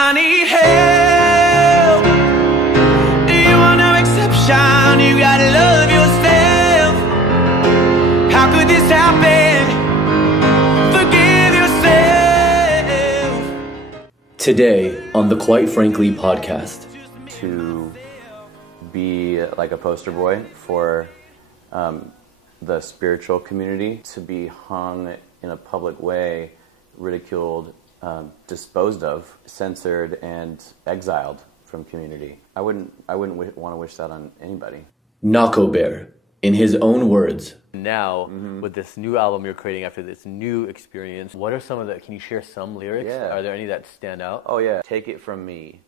I need help. You are no exception. You gotta love yourself. How could this happen? Forgive yourself. Today on the Quite Frankly podcast. To be like a poster boy for the spiritual community, to be hung in a public way, ridiculed, disposed of, censored, and exiled from community. I wouldn't want to wish that on anybody. Nahko Bear, in his own words. Now, with this new album you're creating after this new experience, what are some of the, can you share some lyrics? Yeah. Are there any that stand out? Oh yeah. Take it from me.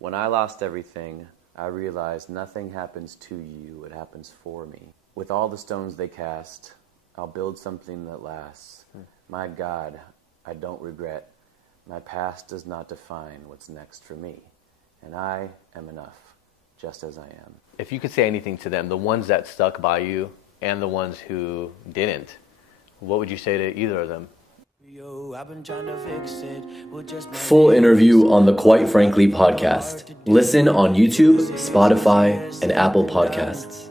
When I lost everything, I realized nothing happens to you, it happens for me. With all the stones they cast, I'll build something that lasts. My God, I don't regret. My past does not define what's next for me. And I am enough, just as I am. If you could say anything to them, the ones that stuck by you and the ones who didn't, what would you say to either of them? Full interview on the Quite Frankly podcast. Listen on YouTube, Spotify, and Apple Podcasts.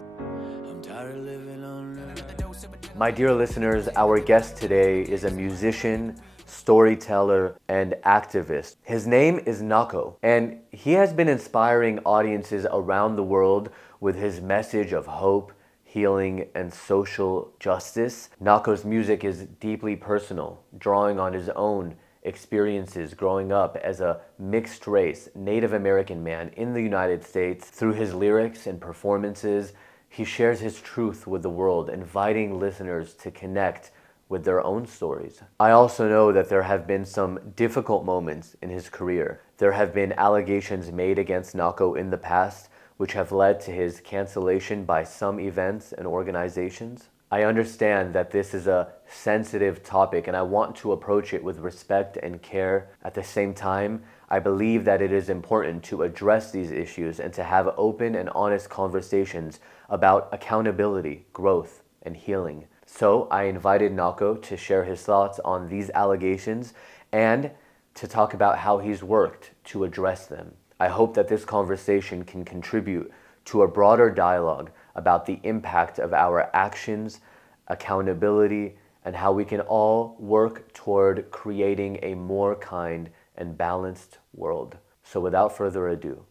My dear listeners, our guest today is a musician, storyteller, and activist. His name is Nahko, and he has been inspiring audiences around the world with his message of hope, healing, and social justice. Nahko's music is deeply personal, drawing on his own experiences growing up as a mixed-race Native American man in the United States. Through his lyrics and performances, he shares his truth with the world, inviting listeners to connect with their own stories. I also know that there have been some difficult moments in his career. There have been allegations made against Nahko in the past, which have led to his cancellation by some events and organizations. I understand that this is a sensitive topic and I want to approach it with respect and care. At the same time, I believe that it is important to address these issues and to have open and honest conversations about accountability, growth, and healing. So I invited Nahko to share his thoughts on these allegations and to talk about how he's worked to address them. I hope that this conversation can contribute to a broader dialogue about the impact of our actions, accountability, and how we can all work toward creating a more kind and balanced world. So without further ado,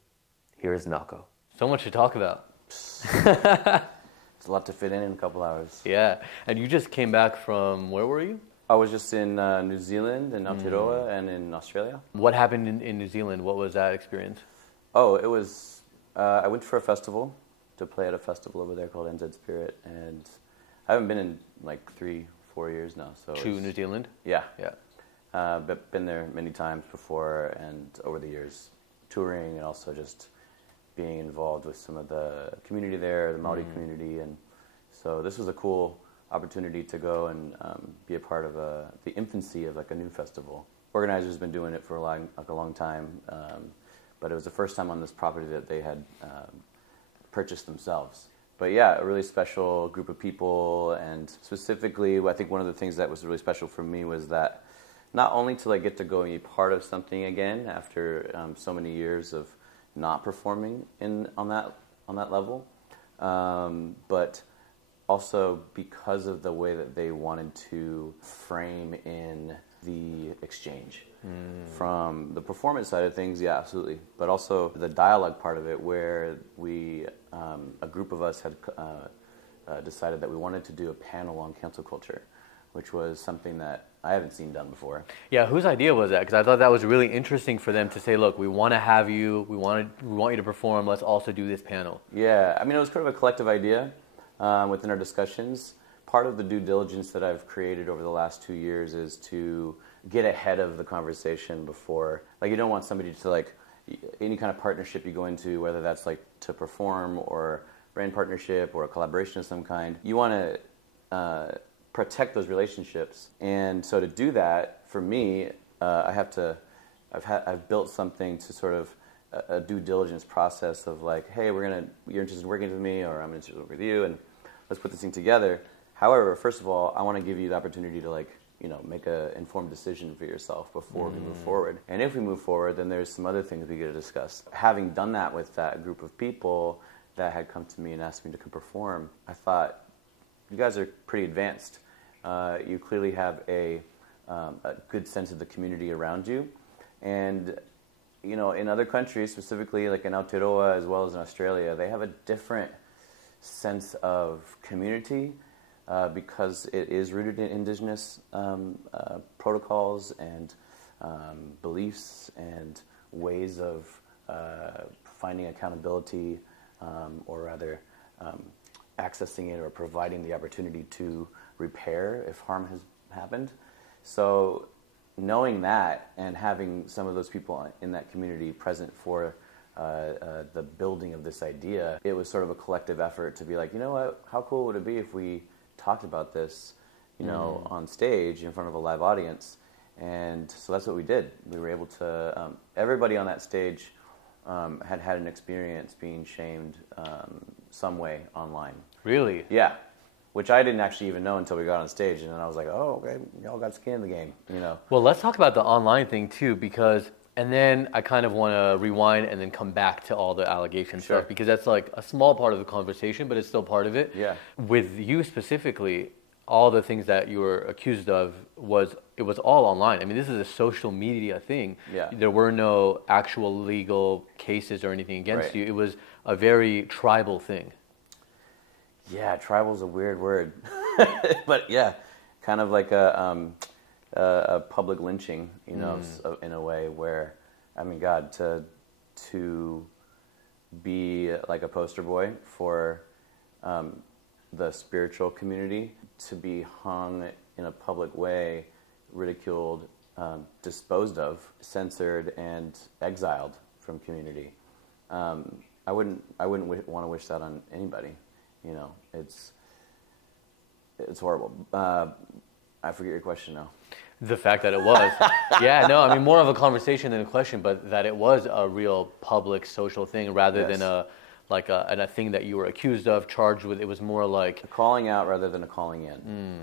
here's Nahko. So much to talk about. It's a lot to fit in a couple hours. Yeah, and you just came back from, where were you? I was just in New Zealand, in Aotearoa, and in Australia. What happened in New Zealand? What was that experience? Oh, it was, I went for a festival, to play at a festival over there called NZ Spirit, and I haven't been in like 3-4 years now. So To New Zealand? Yeah. Yeah. But been there many times before and over the years, touring and also just being involved with some of the community there, the Maori community, and so this was a cool opportunity to go and be a part of the infancy of like a new festival. Organizers have been doing it for a long time, but it was the first time on this property that they had purchased themselves. But yeah, a really special group of people, and specifically, I think one of the things that was really special for me was that not only to like get to go and be part of something again after so many years of not performing on that level, but also because of the way that they wanted to frame in the exchange. From the performance side of things, yeah, absolutely, but also the dialogue part of it, where we, a group of us had decided that we wanted to do a panel on cancel culture, which was something that I haven't seen done before. Yeah, whose idea was that? Because I thought that was really interesting for them to say, look, we want to have you, we want you to perform, let's also do this panel. Yeah, I mean, it was kind of a collective idea within our discussions. Part of the due diligence that I've created over the last 2 years is to get ahead of the conversation before, like, you don't want somebody to, like, any kind of partnership you go into, whether that's like to perform or brand partnership or a collaboration of some kind, you want to protect those relationships. And so to do that, for me, I've built something to sort of a due diligence process of like, hey, you're interested in working with me, or I'm interested in working with you, and let's put this thing together. However, first of all, I want to give you the opportunity to like make an informed decision for yourself before we move forward. And if we move forward, then there's some other things we get to discuss. Having done that with that group of people that had come to me and asked me to come perform, I thought, you guys are pretty advanced. You clearly have a good sense of the community around you. And, in other countries, specifically like in Aotearoa as well as in Australia, they have a different sense of community because it is rooted in indigenous protocols and beliefs and ways of finding accountability, or rather accessing it or providing the opportunity to repair if harm has happened. So knowing that and having some of those people in that community present for the building of this idea, it was sort of a collective effort to be like, you know what, how cool would it be if we talked about this, on stage in front of a live audience? And so that's what we did. We were able to, everybody on that stage had an experience being shamed some way online. Really? Yeah. Which I didn't actually even know until we got on stage, and then I was like, oh, okay, y'all got skin in the game, Well, let's talk about the online thing too, and then I kind of want to rewind and then come back to all the allegation stuff, because that's like a small part of the conversation, but it's still part of it. Yeah. With you specifically, all the things that you were accused of was all online. I mean, this is a social media thing. Yeah. There were no actual legal cases or anything against you. It was a very tribal thing. Yeah, tribal's a weird word, but yeah, kind of like a public lynching, in a way where, I mean, God, to be like a poster boy for the spiritual community, to be hung in a public way, ridiculed, disposed of, censored, and exiled from community. I wouldn't want to wish that on anybody. It's horrible. I forget your question now. The fact that it was. Yeah, no, I mean, more of a conversation than a question, but that it was a real public social thing rather than a thing that you were accused of, charged with. It was more like a calling out rather than a calling in.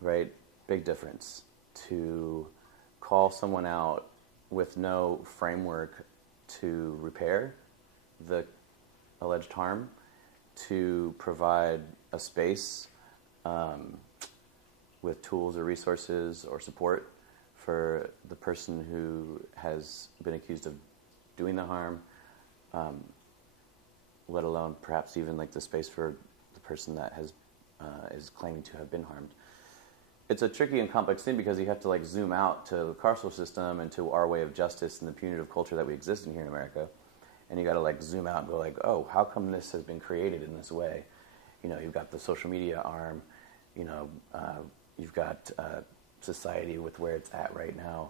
Right? Big difference. To call someone out with no framework to repair the alleged harm, to provide a space with tools or resources or support for the person who has been accused of doing the harm, let alone perhaps even like the space for the person that is claiming to have been harmed. It's a tricky and complex thing because you have to like zoom out to the carceral system and to our way of justice and the punitive culture that we exist in here in America. And you got to like zoom out and go like, oh, how come this has been created in this way? You've got the social media arm, you've got society with where it's at right now,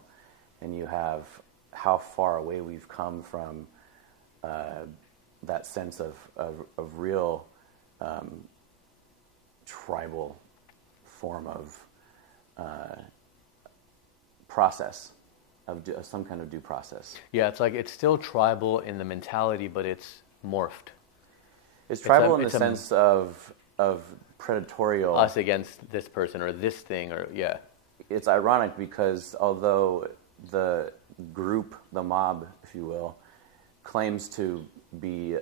and you have how far away we've come from that sense of real tribal form of process. Of some kind of due process. Yeah, it's like it's still tribal in the mentality, but it's morphed. It's tribal in the sense of predatorial. Us against this person or this thing, or yeah. It's ironic because although the group, the mob, if you will, claims to be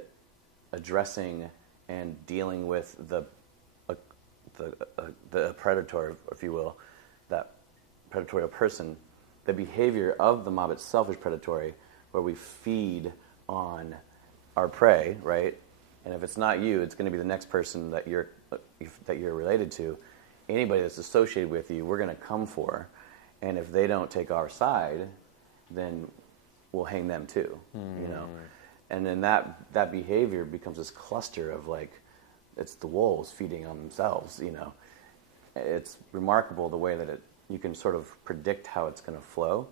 addressing and dealing with the predator, if you will, that predatorial person, the behavior of the mob itself is predatory, where we feed on our prey, right? And if it's not you, it's going to be the next person that you're related to. Anybody that's associated with you, we're going to come for. And if they don't take our side, then we'll hang them too, And then that behavior becomes this cluster of like, it's the wolves feeding on themselves, It's remarkable the way that you can sort of predict how it's going to flow,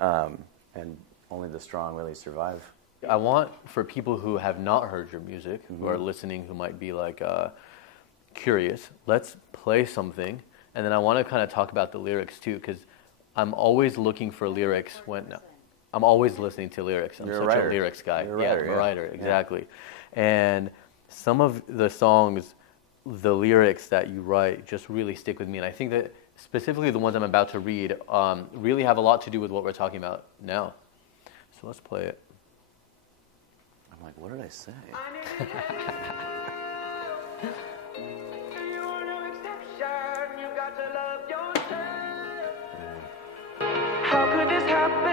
and only the strong really survive. I want, for people who have not heard your music, who are listening, who might be like curious, let's play something, and then I want to kind of talk about the lyrics too, because I'm always looking for lyrics I'm always listening to lyrics. I'm such a lyrics guy. You're a writer, exactly. Yeah. And some of the songs, the lyrics that you write just really stick with me, and I think that specifically the ones I'm about to read, really have a lot to do with what we're talking about now. So let's play it. I'm like, what did I say? How could this happen?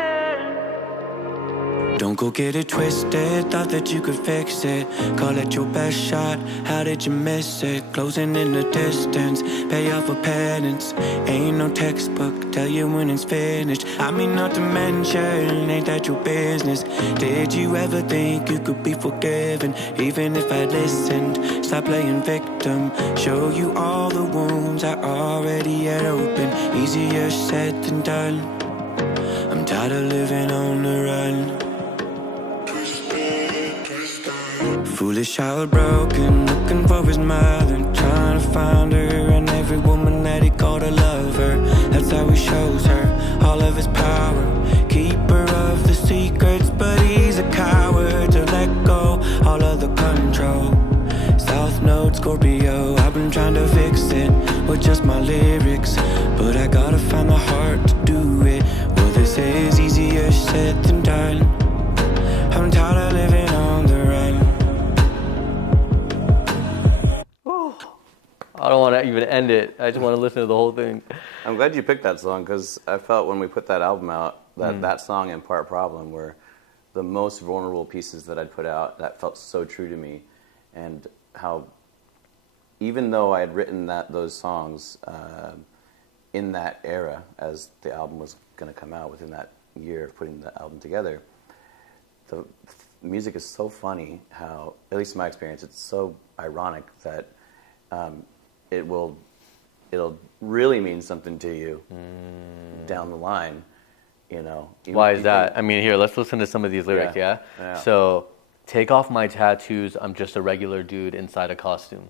Don't go get it twisted, thought that you could fix it. Call it your best shot, how did you miss it? Closing in the distance, pay off for penance. Ain't no textbook, tell you when it's finished. I mean, not to mention, ain't that your business? Did you ever think you could be forgiven? Even if I listened, stop playing victim. Show you all the wounds I already had open. Easier said than done. I'm tired of living on the run. Foolish child broken, looking for his mother, trying to find her, and every woman that he called a lover. That's how he shows her all of his power. Keeper of the secrets, but he's a coward to let go all of the control. South Node Scorpio, I've been trying to fix it with just my lyrics, but I gotta find the heart to do it. Well, this is easier said than done. I'm tired of living on the run. I don't want to even end it. I just want to listen to the whole thing. I'm glad you picked that song, because I felt when we put that album out that that song and Part Problem were the most vulnerable pieces that I'd put out that felt so true to me. And how, even though I had written those songs in that era, as the album was going to come out within that year of putting the album together, the music is so funny how, at least in my experience, it's so ironic that it'll really mean something to you down the line, you know. Why is that? I mean, here, let's listen to some of these lyrics, yeah? So, take off my tattoos, I'm just a regular dude inside a costume.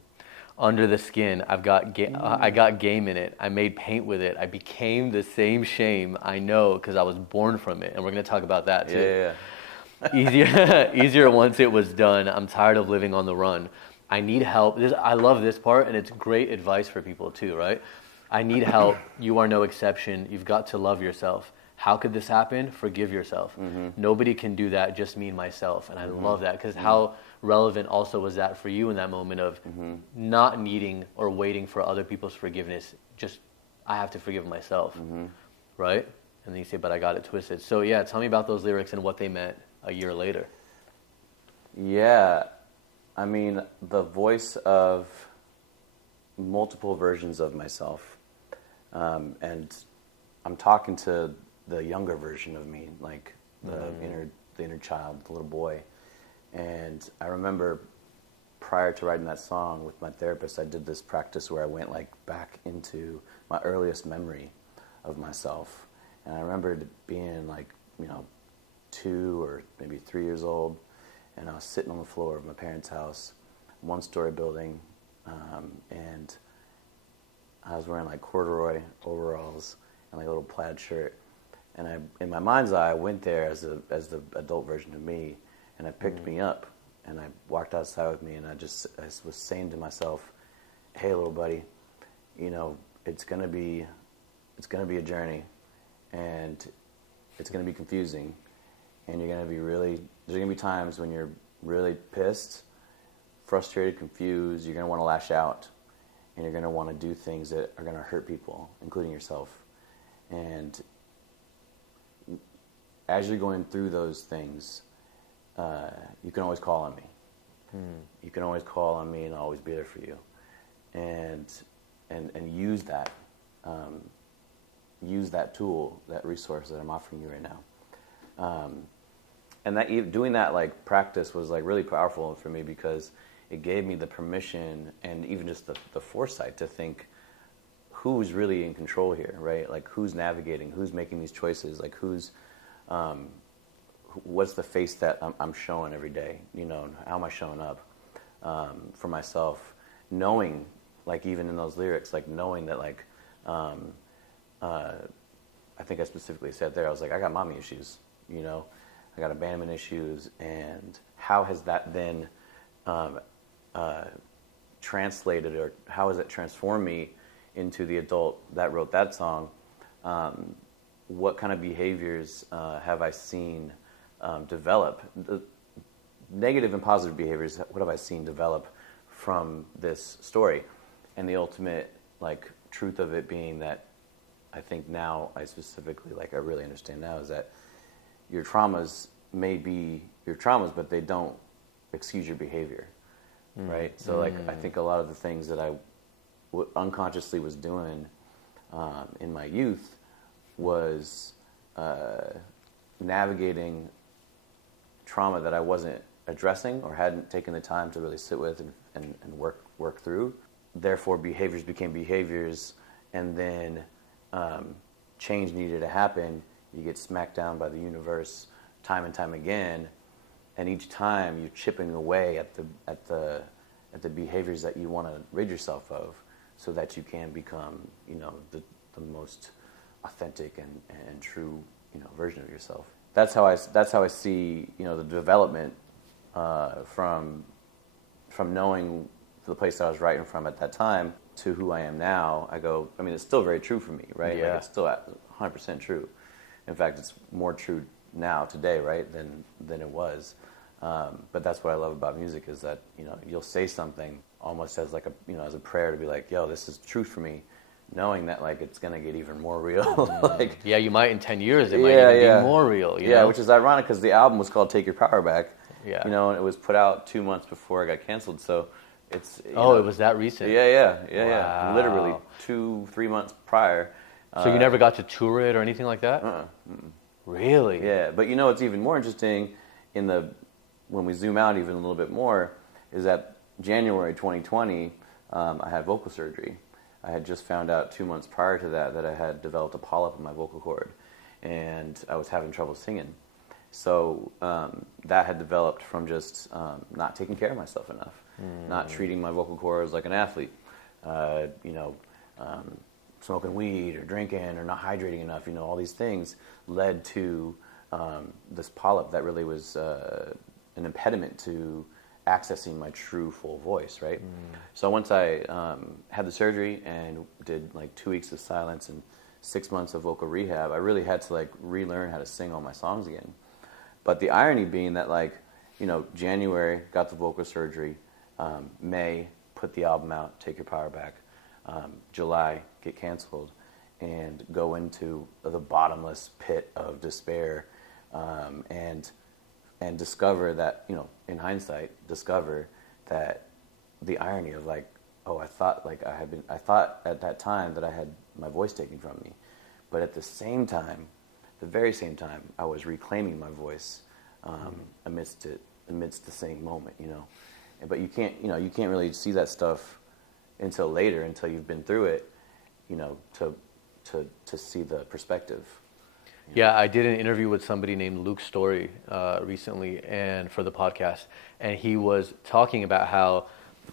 Under the skin, I got game in it. I made paint with it. I became the same shame, I know, because I was born from it. And we're going to talk about that, too. Easier once it was done. I'm tired of living on the run. I need help. I love this part, and it's great advice for people too, right? I need help. You are no exception. You've got to love yourself. How could this happen? Forgive yourself. Nobody can do that, just me and myself. And I love that, because how relevant also was that for you in that moment of not needing or waiting for other people's forgiveness. Just, I have to forgive myself, right? And then you say, but I got it twisted. So yeah, tell me about those lyrics and what they meant a year later. Yeah. I mean, the voice of multiple versions of myself, and I'm talking to the younger version of me, like the inner child, the little boy. And I remember prior to writing that song with my therapist, I did this practice where I went like back into my earliest memory of myself, and I remembered being like 2 or maybe 3 years old. And I was sitting on the floor of my parents' house, one-story building, and I was wearing like corduroy overalls and like a little plaid shirt. And in my mind's eye, I went there as the adult version of me, and I picked me up, and I walked outside with me, and I was saying to myself, "Hey, little buddy, it's gonna be a journey, and it's gonna be confusing, and there's going to be times when you're really pissed, frustrated, confused. You're going to want to lash out, and you're going to want to do things that are going to hurt people, including yourself. And as you're going through those things, you can always call on me. You can always call on me, and I'll always be there for you. And use that tool, that resource that I'm offering you right now." And doing that like practice was like really powerful for me, because it gave me the permission and even just the foresight to think, who's really in control here, right? Like, who's navigating, who's making these choices, like what's the face that I'm showing every day, how am I showing up for myself, knowing, like even in those lyrics, like knowing that like, I think I specifically said there, I was like, I got mommy issues, I got abandonment issues, and how has that then translated, or how has it transformed me into the adult that wrote that song, what kind of behaviors have I seen develop? The negative and positive behaviors, what have I seen develop from this story? And the ultimate truth of it being that I think now I specifically I really understand now is that your traumas may be your traumas, but they don't excuse your behavior, right? So I think a lot of the things that I unconsciously was doing in my youth was navigating trauma that I wasn't addressing or hadn't taken the time to really sit with and work through. Therefore, behaviors became behaviors, and then change needed to happen. You get smacked down by the universe time and time again, and each time you're chipping away at the behaviors that you want to rid yourself of, so that you can become the most authentic and true version of yourself. That's how I see the development from knowing the place that I was writing from at that time to who I am now. It's still very true for me, right? Yeah. It's still 100% true. In fact, it's more true now today, right, than it was. But that's what I love about music is that you'll say something almost as as a prayer to be like, yo, this is truth for me, knowing that it's gonna get even more real. Yeah, you might in 10 years it might even be more real. You know? Which is ironic because the album was called Take Your Power Back. Yeah. And it was put out 2 months before it got canceled. So it's it was that recent. Yeah. Wow. Literally 2-3 months prior. So you never got to tour it or anything like that? Really? Yeah, but what's even more interesting when we zoom out even a little bit more is that January 2020, I had vocal surgery. I had just found out 2 months prior to that I had developed a polyp in my vocal cord, and I was having trouble singing. So that had developed from just not taking care of myself enough, not treating my vocal cords like an athlete, smoking weed or drinking or not hydrating enough. All these things led to this polyp that really was an impediment to accessing my true full voice, right? So once I had the surgery and did 2 weeks of silence and 6 months of vocal rehab, I really had to relearn how to sing all my songs again. But the irony being that January got the vocal surgery, May put the album out, Take Your Power Back, July get canceled, and go into the bottomless pit of despair, and discover that, in hindsight, discover that the irony of I thought at that time that I had my voice taken from me, but at the very same time, I was reclaiming my voice amidst the same moment, But you can't really see that stuff until later, until you've been through it, to see the perspective. Yeah, I did an interview with somebody named Luke Story recently, and for the podcast, and he was talking about how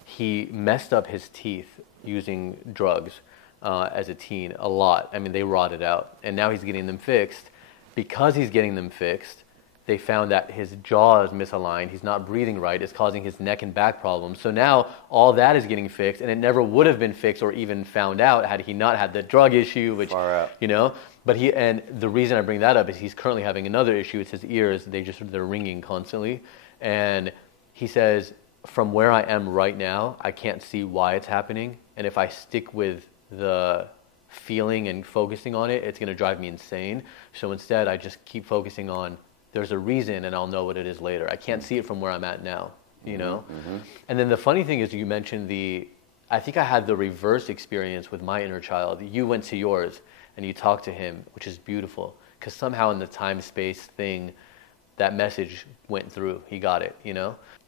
he messed up his teeth using drugs as a teen a lot. They rotted out, and now he's getting them fixed. Because he's getting them fixed, they found that his jaw is misaligned, he's not breathing right, it's causing his neck and back problems. So now all that is getting fixed, and it never would have been fixed or even found out had he not had the drug issue, which, But and the reason I bring that up is he's currently having another issue. It's his ears. They're ringing constantly. And he says, from where I am right now, I can't see why it's happening. And if I stick with the feeling and focusing on it, it's going to drive me insane. So instead, I just keep focusing on there's a reason, and I'll know what it is later. I can't see it from where I'm at now, And then the funny thing is, you mentioned I think I had the reverse experience with my inner child. You went to yours, and you talk to him, which is beautiful, because somehow in the time-space thing, that message went through. He got it,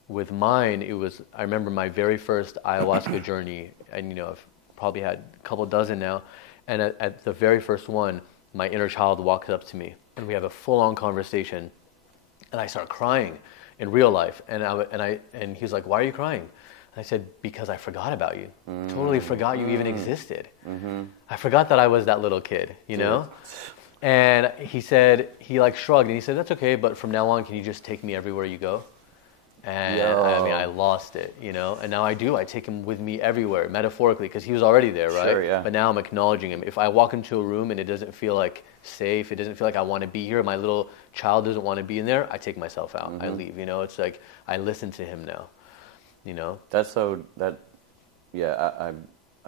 With mine, I remember my very first ayahuasca journey, and I've probably had a couple dozen now, and at the very first one, my inner child walks up to me, and we have a full-on conversation, and I start crying in real life, and he's like, "Why are you crying?" I said, because I forgot about you. Totally forgot you even existed. I forgot that I was that little kid, And he said, he shrugged and he said, "That's okay, but from now on, can you just take me everywhere you go?" And I mean, I lost it, you know, and now I do. I take him with me everywhere, metaphorically, because he was already there, right? Sure, yeah. But now I'm acknowledging him. If I walk into a room and it doesn't feel like safe, it doesn't feel like I want to be here, my little child doesn't want to be in there, I take myself out. I leave, you know. It's like I listen to him now, you know. I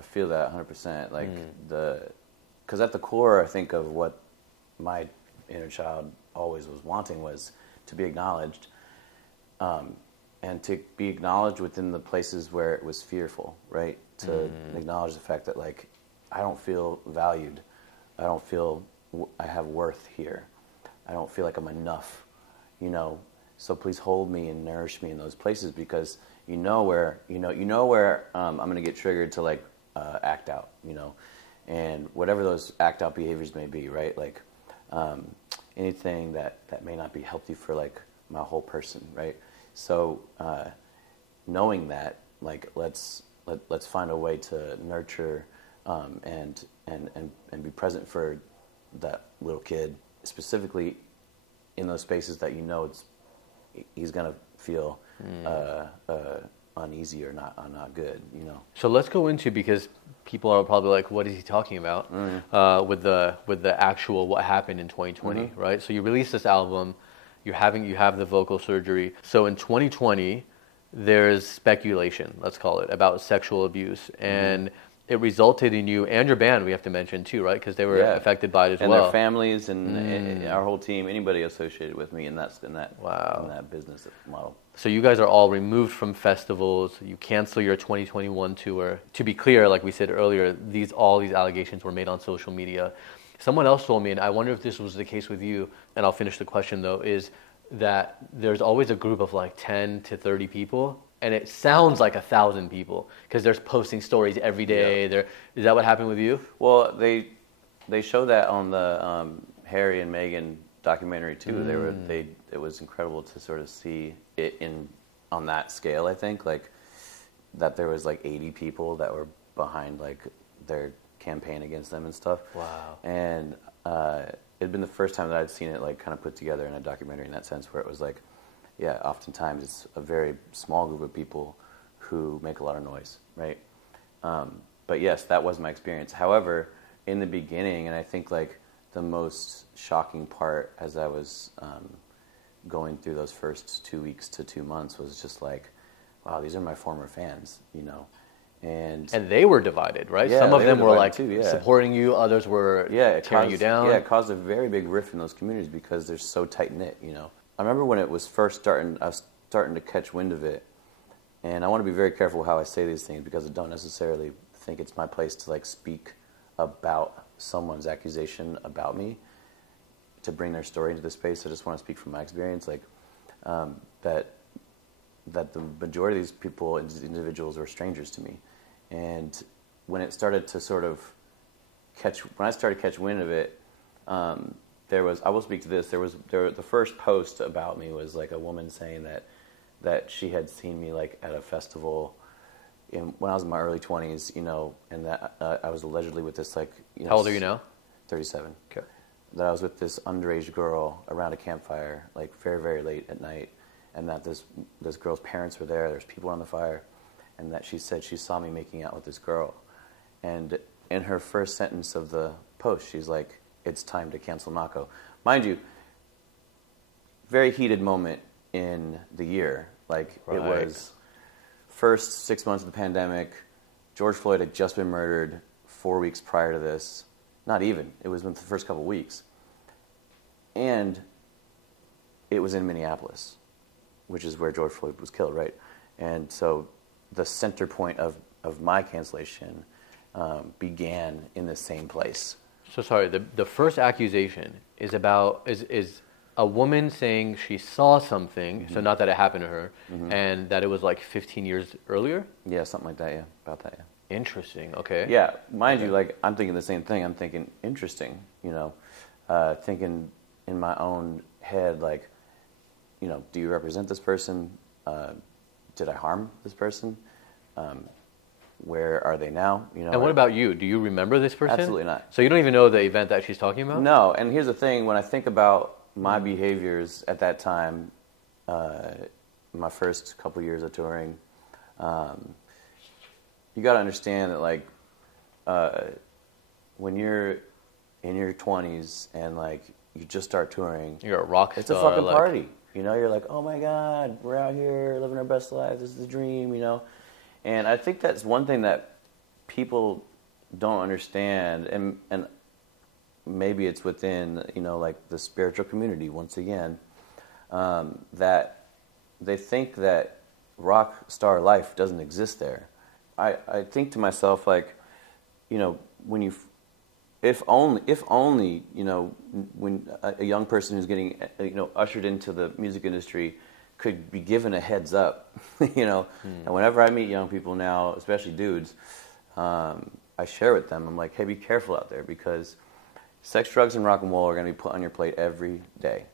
feel that 100%. Like because at the core, I think of what my inner child always was wanting was to be acknowledged. And to be acknowledged within the places where it was fearful, right? To acknowledge the fact that, like, I don't feel valued. I don't feel I have worth here. I don't feel like I'm enough, you know? So please hold me and nourish me in those places, because you know where I'm going to get triggered to, like, act out, you know? And whatever those act out behaviors may be, right? Like, anything that may not be healthy for, like, my whole person, right? So knowing that, like, let's find a way to nurture and be present for that little kid, specifically in those spaces that, you know, he's gonna feel uneasy or not good, you know. So let's go into, because people are probably like, what is he talking about? With the actual what happened in 2020, right? So you released this album. You have the vocal surgery. So in 2020, there's speculation, let's call it, about sexual abuse, and it resulted in you and your band, we have to mention too, right? Because they were affected by it as well. And their families and our whole team, anybody associated with me in that business model. So you guys are all removed from festivals. You cancel your 2021 tour. To be clear, like we said earlier, all these allegations were made on social media. Someone else told me, and I wonder if this was the case with you, and I'll finish the question though, is that there's always a group of like 10 to 30 people, and it sounds like 1,000 people, because they're posting stories every day. Yeah. Is that what happened with you? Well, they show that on the Harry and Meghan documentary too. It was incredible to sort of see it on that scale, I think, like that there was like 80 people that were behind like their campaign against them and stuff. Wow. And it'd been the first time that I'd seen it like kind of put together in a documentary in that sense, where it was like, yeah, oftentimes it's a very small group of people who make a lot of noise, right? But yes, that was my experience. However, in the beginning, and I think like the most shocking part as I was going through those first 2 weeks to 2 months was just like, wow, these are my former fans, you know? And they were divided, right? Yeah, some of them were like too, supporting you, others were tearing you down. Yeah, it caused a very big rift in those communities because they're so tight-knit, you know. I remember when it was first starting, I was starting to catch wind of it, and I want to be very careful how I say these things, because I don't necessarily think it's my place to like speak about someone's accusation about me, to bring their story into the space. I just want to speak from my experience, like that the majority of these people, individuals, were strangers to me. And when it started to sort of when I started to catch wind of it, there was, I will speak to this, the first post about me was like a woman saying that she had seen me like at a festival when I was in my early 20s, you know, and that I was allegedly with this like, you know. How old are you now? 37. Okay. That I was with this underage girl around a campfire, like very, very late at night, and that this girl's parents were there, there's people on the fire, and that she said she saw me making out with this girl. And in her first sentence of the post, she's like, "It's time to cancel Nahko." Mind you, very heated moment in the year. Like, right. It was first 6 months of the pandemic. George Floyd had just been murdered 4 weeks prior to this. Not even. It was within the first couple of weeks. And it was in Minneapolis, which is where George Floyd was killed, right? And so the center point of my cancellation began in the same place. So sorry, the first accusation is about is a woman saying she saw something, so not that it happened to her, and that it was like 15 years earlier? Yeah, something like that, yeah. About that, yeah. Interesting, okay. Yeah, mind you, like, I'm thinking the same thing. I'm thinking, interesting, you know, thinking in my own head, like, you know, do you represent this person? Did I harm this person? Where are they now? You know. And what about you? Do you remember this person? Absolutely not. So you don't even know the event that she's talking about? No, and here's the thing. When I think about my behaviors at that time, my first couple years of touring, you got to understand that like when you're in your 20s and like you just start touring, You're a rock it's a star, fucking like- party. You know, you're like, oh my God, we're out here living our best life. This is the dream, you know. And I think that's one thing that people don't understand, and maybe it's within, you know, like the spiritual community once again, that they think that rock star life doesn't exist there. I think to myself, like, you know, when you, if only, you know, when a young person who's getting, you know, ushered into the music industry could be given a heads up, you know. And whenever I meet young people now, especially dudes, I share with them, I'm like, hey, be careful out there, because sex, drugs, and rock and roll are going to be put on your plate every day.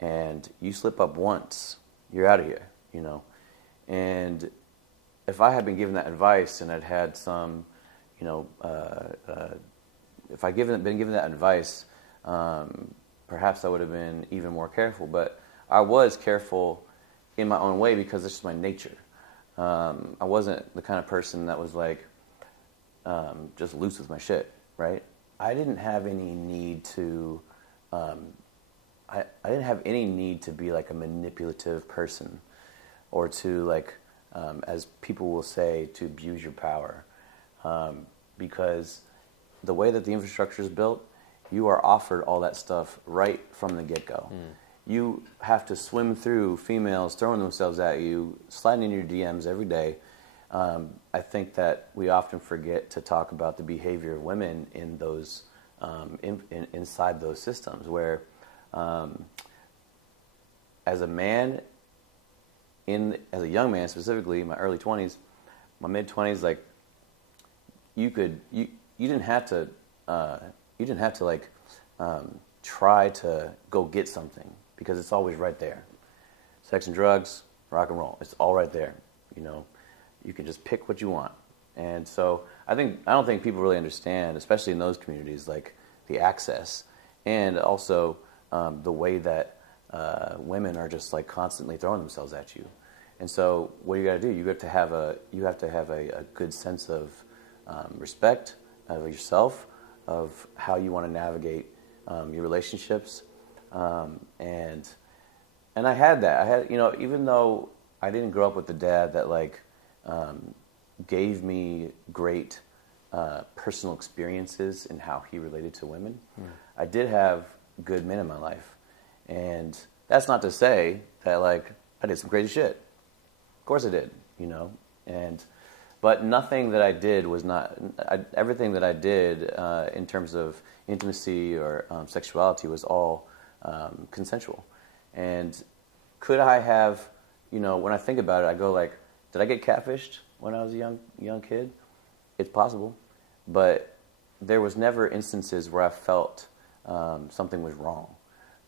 And you slip up once, you're out of here, you know. And if I had been given that advice and I'd had some, you know, if I'd been given that advice, perhaps I would have been even more careful. But I was careful in my own way because it's just my nature. I wasn't the kind of person that was like just loose with my shit, right? I didn't have any need to. I didn't have any need to be like a manipulative person, or to like, as people will say, to abuse your power, because the way that the infrastructure is built, you are offered all that stuff right from the get-go. You have to swim through females throwing themselves at you, sliding in your DMs every day. I think that we often forget to talk about the behavior of women in those, inside those systems, where as a man, as a young man specifically, in my early 20s, my mid 20s, like you didn't have to like try to go get something, because it's always right there. Sex and drugs, rock and roll, it's all right there. You know, you can just pick what you want. And so I don't think people really understand, especially in those communities, like the access, and also the way that women are just like constantly throwing themselves at you. And so what you got to do, you have to have a good sense of respect of yourself, of how you want to navigate your relationships, and I had that. I had, you know, even though I didn't grow up with a dad that like gave me great personal experiences in how he related to women, I did have good men in my life. And that's not to say that like I did some crazy shit. Of course I did, you know. But nothing that I did was not. Everything that I did in terms of intimacy or sexuality was all consensual. And could I have, you know, when I think about it, I go like, did I get catfished when I was a young kid? It's possible, but there was never instances where I felt something was wrong.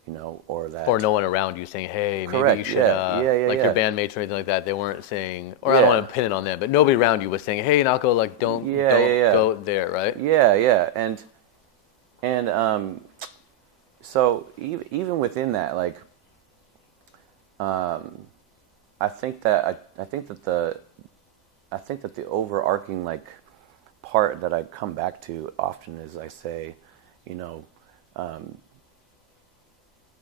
You know, or no one around you saying, "Hey, correct, maybe you should," like your bandmates or anything like that. They weren't saying, or I don't want to pin it on them, but nobody around you was saying, "Hey, Nahko, like don't go there," right? Yeah, and so even within that, like, I think that the overarching like part that I come back to often is I say, you know.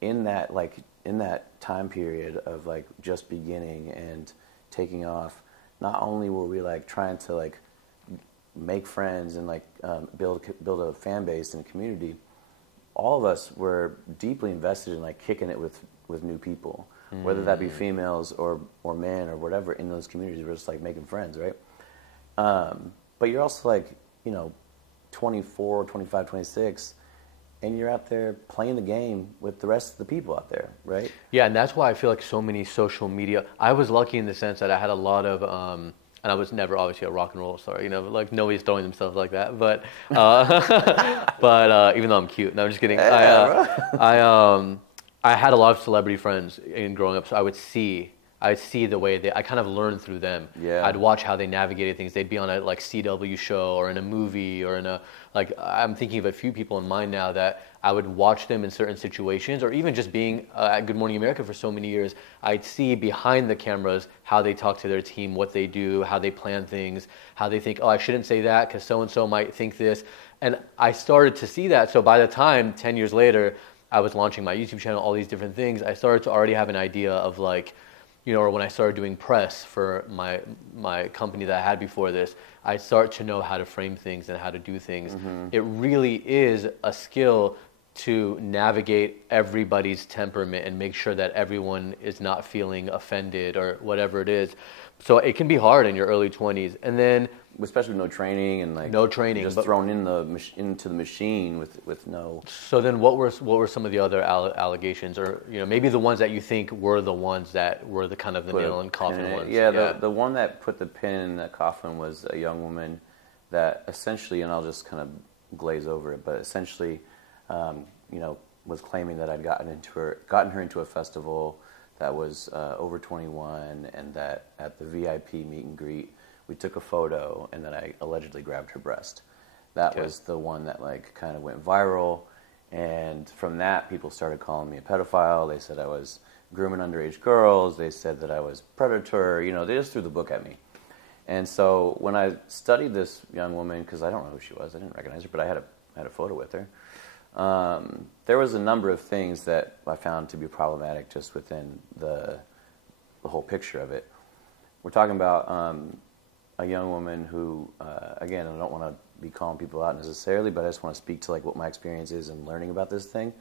In that time period of like just beginning and taking off, not only were we like trying to like make friends and like build a fan base and community, all of us were deeply invested in like kicking it with new people, whether that be females or men or whatever in those communities. We're just like making friends, right? But you're also like, you know, 24, 25, 26. And you're out there playing the game with the rest of the people out there, right? Yeah, and that's why I feel like so many social media. I was lucky in the sense that I had a lot of, and I was never obviously a rock and roll star, you know, like nobody's throwing themselves like that. But, even though I'm cute, no, I'm just kidding. I had a lot of celebrity friends in growing up, so I would see I see the way I kind of learned through them. Yeah. I'd watch how they navigated things. They'd be on a like CW show or in a movie or in a, like, I'm thinking of a few people in mind now that I would watch them in certain situations, or even just being at Good Morning America for so many years, I'd see behind the cameras how they talk to their team, what they do, how they plan things, how they think, oh, I shouldn't say that because so-and-so might think this. And I started to see that. So by the time 10 years later, I was launching my YouTube channel, all these different things, I started to already have an idea of like, you know, or when I started doing press for my company that I had before this, I start to know how to frame things and how to do things. It really is a skill to navigate everybody's temperament and make sure that everyone is not feeling offended or whatever it is. So it can be hard in your early 20s. And then, especially no training and like no training, just thrown into the machine with no. So then, what were some of the other allegations, or you know, maybe the ones that you think were the ones that were the kind of the nail in coffin ones? Yeah, the one that put the pin in the coffin was a young woman that essentially, and I'll just kind of glaze over it, but essentially, you know, was claiming that I'd gotten her into a festival that was over 21, and that at the VIP meet and greet, we took a photo, and then I allegedly grabbed her breast. That was the one that like kind of went viral, and from that, people started calling me a pedophile. They said I was grooming underage girls. They said that I was predator. You know, they just threw the book at me. And so when I studied this young woman, because I don't know who she was, I didn't recognize her, but I had a photo with her. There was a number of things that I found to be problematic just within the whole picture of it. We're talking about a young woman who, again, I don't want to be calling people out necessarily, but I just want to speak to like what my experience is in learning about this thing.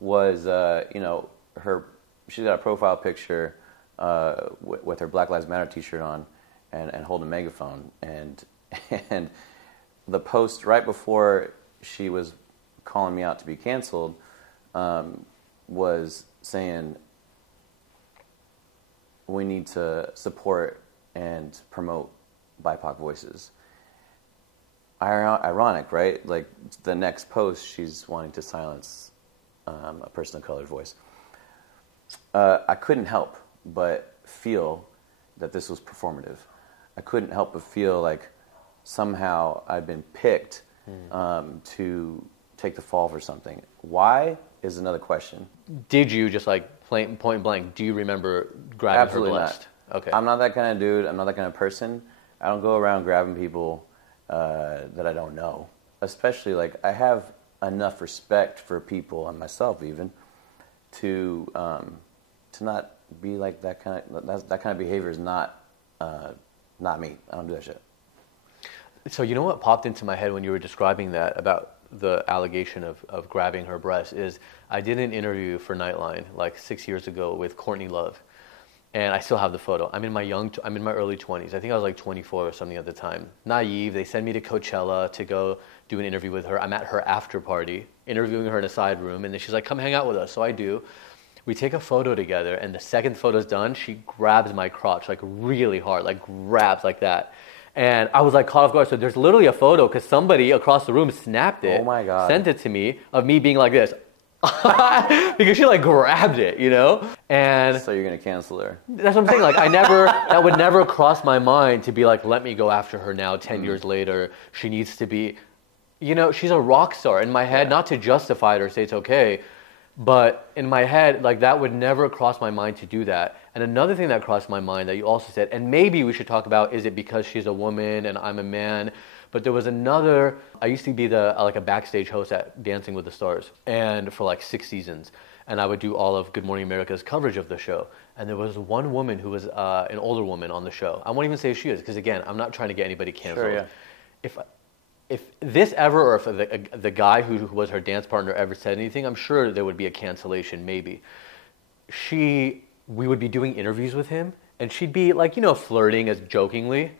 Was you know, she's got a profile picture with her Black Lives Matter T-shirt on and holding a megaphone, and the post right before she was calling me out to be canceled was saying we need to support and promote BIPOC voices. Ironic, right? Like the next post, she's wanting to silence a person of color's voice. I couldn't help but feel that this was performative. I couldn't help but feel like somehow I'd been picked to take the fall for something. Why is another question. Did you just like point blank, do you remember grabbing Absolutely her breast? Not. Okay. I'm not that kind of dude. I'm not that kind of person. I don't go around grabbing people that I don't know. Especially like I have enough respect for people and myself even to not be like that kind of behavior is not me. I don't do that shit. So you know what popped into my head when you were describing that about the allegation of grabbing her breast is I did an interview for Nightline like 6 years ago with Courtney Love, and I still have the photo. I'm in my early 20s. I think I was like 24 or something at the time. Naive. They send me to Coachella to go do an interview with her. I'm at her after party, interviewing her in a side room, and then she's like, "Come hang out with us." So I do. We take a photo together, and the second photo's done, she grabs my crotch like really hard, like grabs like that. And I was like caught off guard. So there's literally a photo because somebody across the room snapped it, oh my God, sent it to me of me being like this. Because she like grabbed it, you know? And so you're gonna cancel her. That's what I'm saying. Like that would never cross my mind to be like, let me go after her now 10 years later. She needs to be, you know, she's a rock star in my head, not to justify it or say it's okay. But in my head, like that would never cross my mind to do that. And another thing that crossed my mind that you also said, and maybe we should talk about, is it because she's a woman and I'm a man? But there was another, I used to be like a backstage host at Dancing with the Stars, and for like 6 seasons. And I would do all of Good Morning America's coverage of the show. And there was one woman who was an older woman on the show. I won't even say who she is, because again, I'm not trying to get anybody canceled. Sure, yeah. If this ever, or if the guy who was her dance partner ever said anything, I'm sure there would be a cancellation, maybe. We would be doing interviews with him, and she'd be like, you know, flirting as jokingly.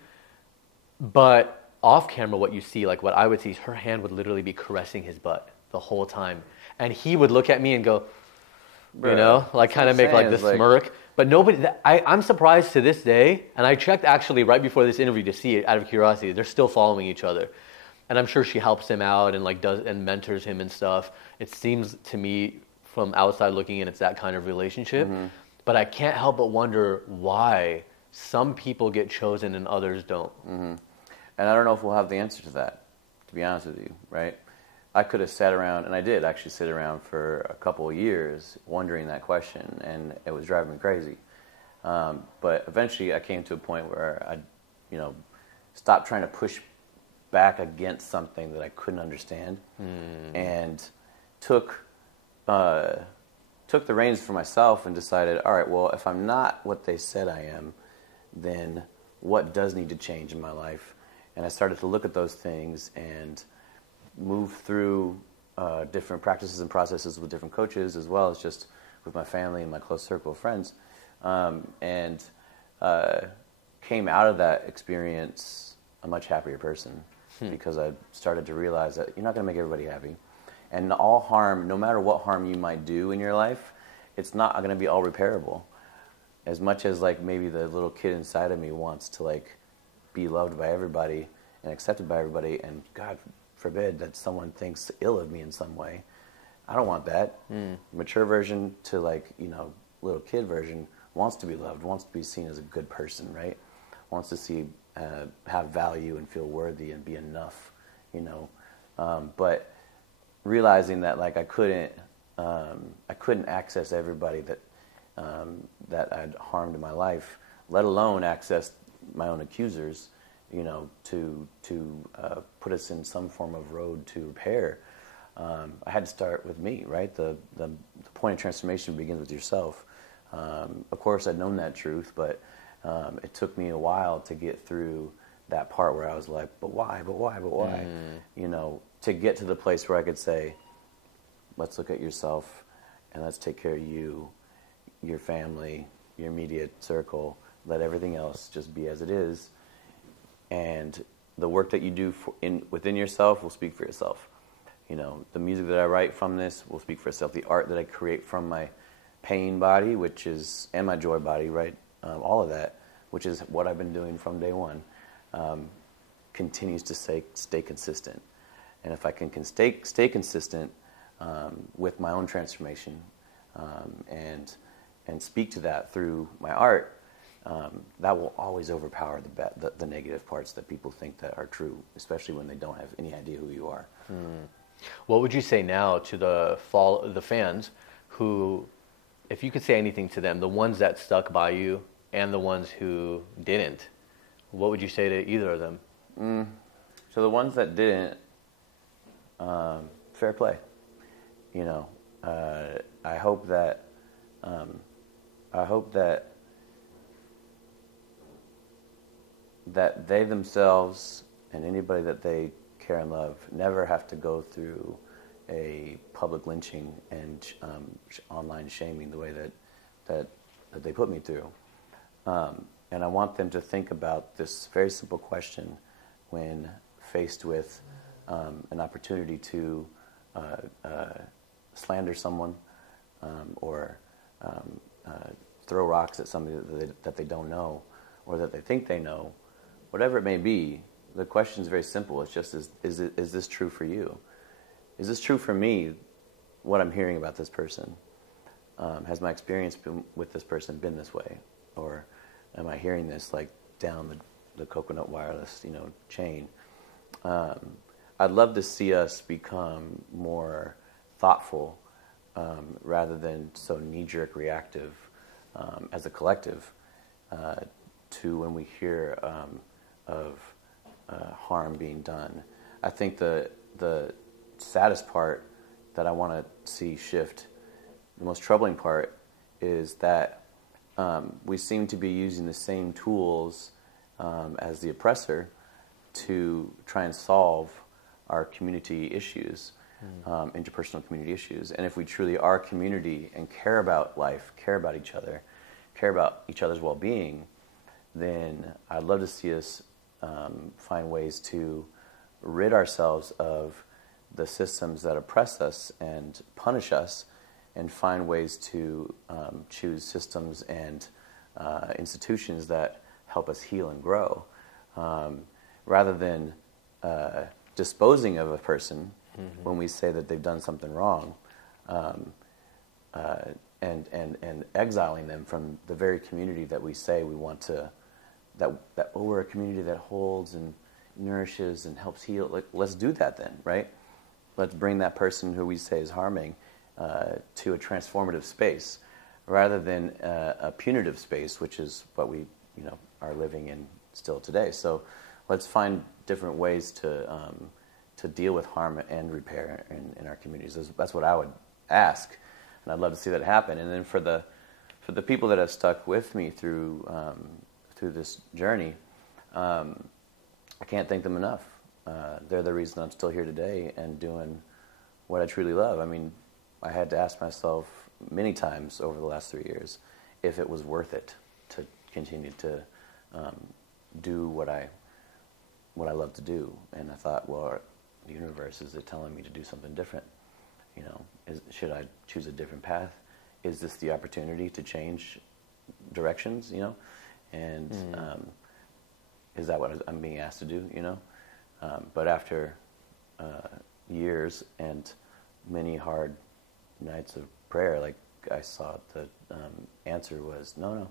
But off camera, what you see, like what I would see, is her hand would literally be caressing his butt the whole time. And he would look at me and go, you know, like kind of make like this smirk. But nobody, I'm surprised to this day, and I checked actually right before this interview to see it out of curiosity, they're still following each other. And I'm sure she helps him out and like does and mentors him and stuff. It seems to me from outside looking in, it's that kind of relationship. Mm-hmm. but I can't help but wonder why some people get chosen and others don't. And I don't know if we'll have the answer to that, to be honest with you, right? I could have sat around, and I did actually sit around for a couple of years wondering that question, and it was driving me crazy. But eventually I came to a point where I, stopped trying to push back against something that I couldn't understand, and took the reins for myself and decided, all right, well, if I'm not what they said I am, then what does need to change in my life? And I started to look at those things and move through different practices and processes with different coaches, as well as just with my family and my close circle of friends, and came out of that experience a much happier person, because I started to realize that you're not going to make everybody happy, and all harm, no matter what harm you might do in your life, it's not going to be all repairable. As much as like maybe the little kid inside of me wants to like be loved by everybody and accepted by everybody, and God forbid that someone thinks ill of me in some way, I don't want that. Mature version to like, little kid version wants to be loved, wants to be seen as a good person, right? Wants to see, have value and feel worthy and be enough, but realizing that like I couldn't access everybody that I'd harmed in my life, let alone access my own accusers, to put us in some form of road to repair. I had to start with me, right? The point of transformation begins with yourself. Of course, I'd known that truth, but it took me a while to get through that part where I was like, but why? To get to the place where I could say, let's look at yourself and let's take care of you, your family, your immediate circle, let everything else just be as it is. And the work that you do within yourself will speak for yourself. The music that I write from this will speak for itself. The art that I create from my pain body, and my joy body, right? All of that, which is what I've been doing from day one, continues to stay consistent. And if I can stay consistent with my own transformation, and speak to that through my art, that will always overpower the negative parts that people think that are true, especially when they don't have any idea who you are. What would you say now to the fans who, if you could say anything to them, the ones that stuck by you and the ones who didn't, what would you say to either of them? So the ones that didn't, fair play. I hope that they themselves and anybody that they care and love never have to go through a public lynching and online shaming the way that they put me through. And I want them to think about this very simple question when faced with an opportunity to slander someone or throw rocks at somebody that they don't know or that they think they know. Whatever it may be, the question is very simple. It's just, is this true for you? Is this true for me, what I'm hearing about this person? Has my experience with this person been this way? Or am I hearing this like down the coconut wireless, chain? I'd love to see us become more thoughtful rather than so knee-jerk reactive as a collective to when we hear of harm being done. I think the saddest part that I want to see shift, the most troubling part, is that we seem to be using the same tools as the oppressor to try and solve our community issues, interpersonal community issues. And if we truly are community and care about life, care about each other, care about each other's well-being, then I'd love to see us find ways to rid ourselves of the systems that oppress us and punish us, and find ways to choose systems and institutions that help us heal and grow, rather than disposing of a person when we say that they've done something wrong. and exiling them from the very community that we say we want to, that we're a community that holds and nourishes and helps heal. Like, let's do that then, right? Let's bring that person who we say is harming to a transformative space, rather than a punitive space, which is what we are living in still today. So let's find different ways to deal with harm and repair in our communities. That's what I would ask, and I'd love to see that happen. And then for the people that have stuck with me through this journey, I can't thank them enough. They're the reason I'm still here today and doing what I truly love. I mean, I had to ask myself many times over the last 3 years if it was worth it to continue to do what I love to do. And I thought, well, the universe, is it telling me to do something different? Should I choose a different path? Is this the opportunity to change directions? And is that what I'm being asked to do? But after years and many hard nights of prayer, like, I saw the answer was, no,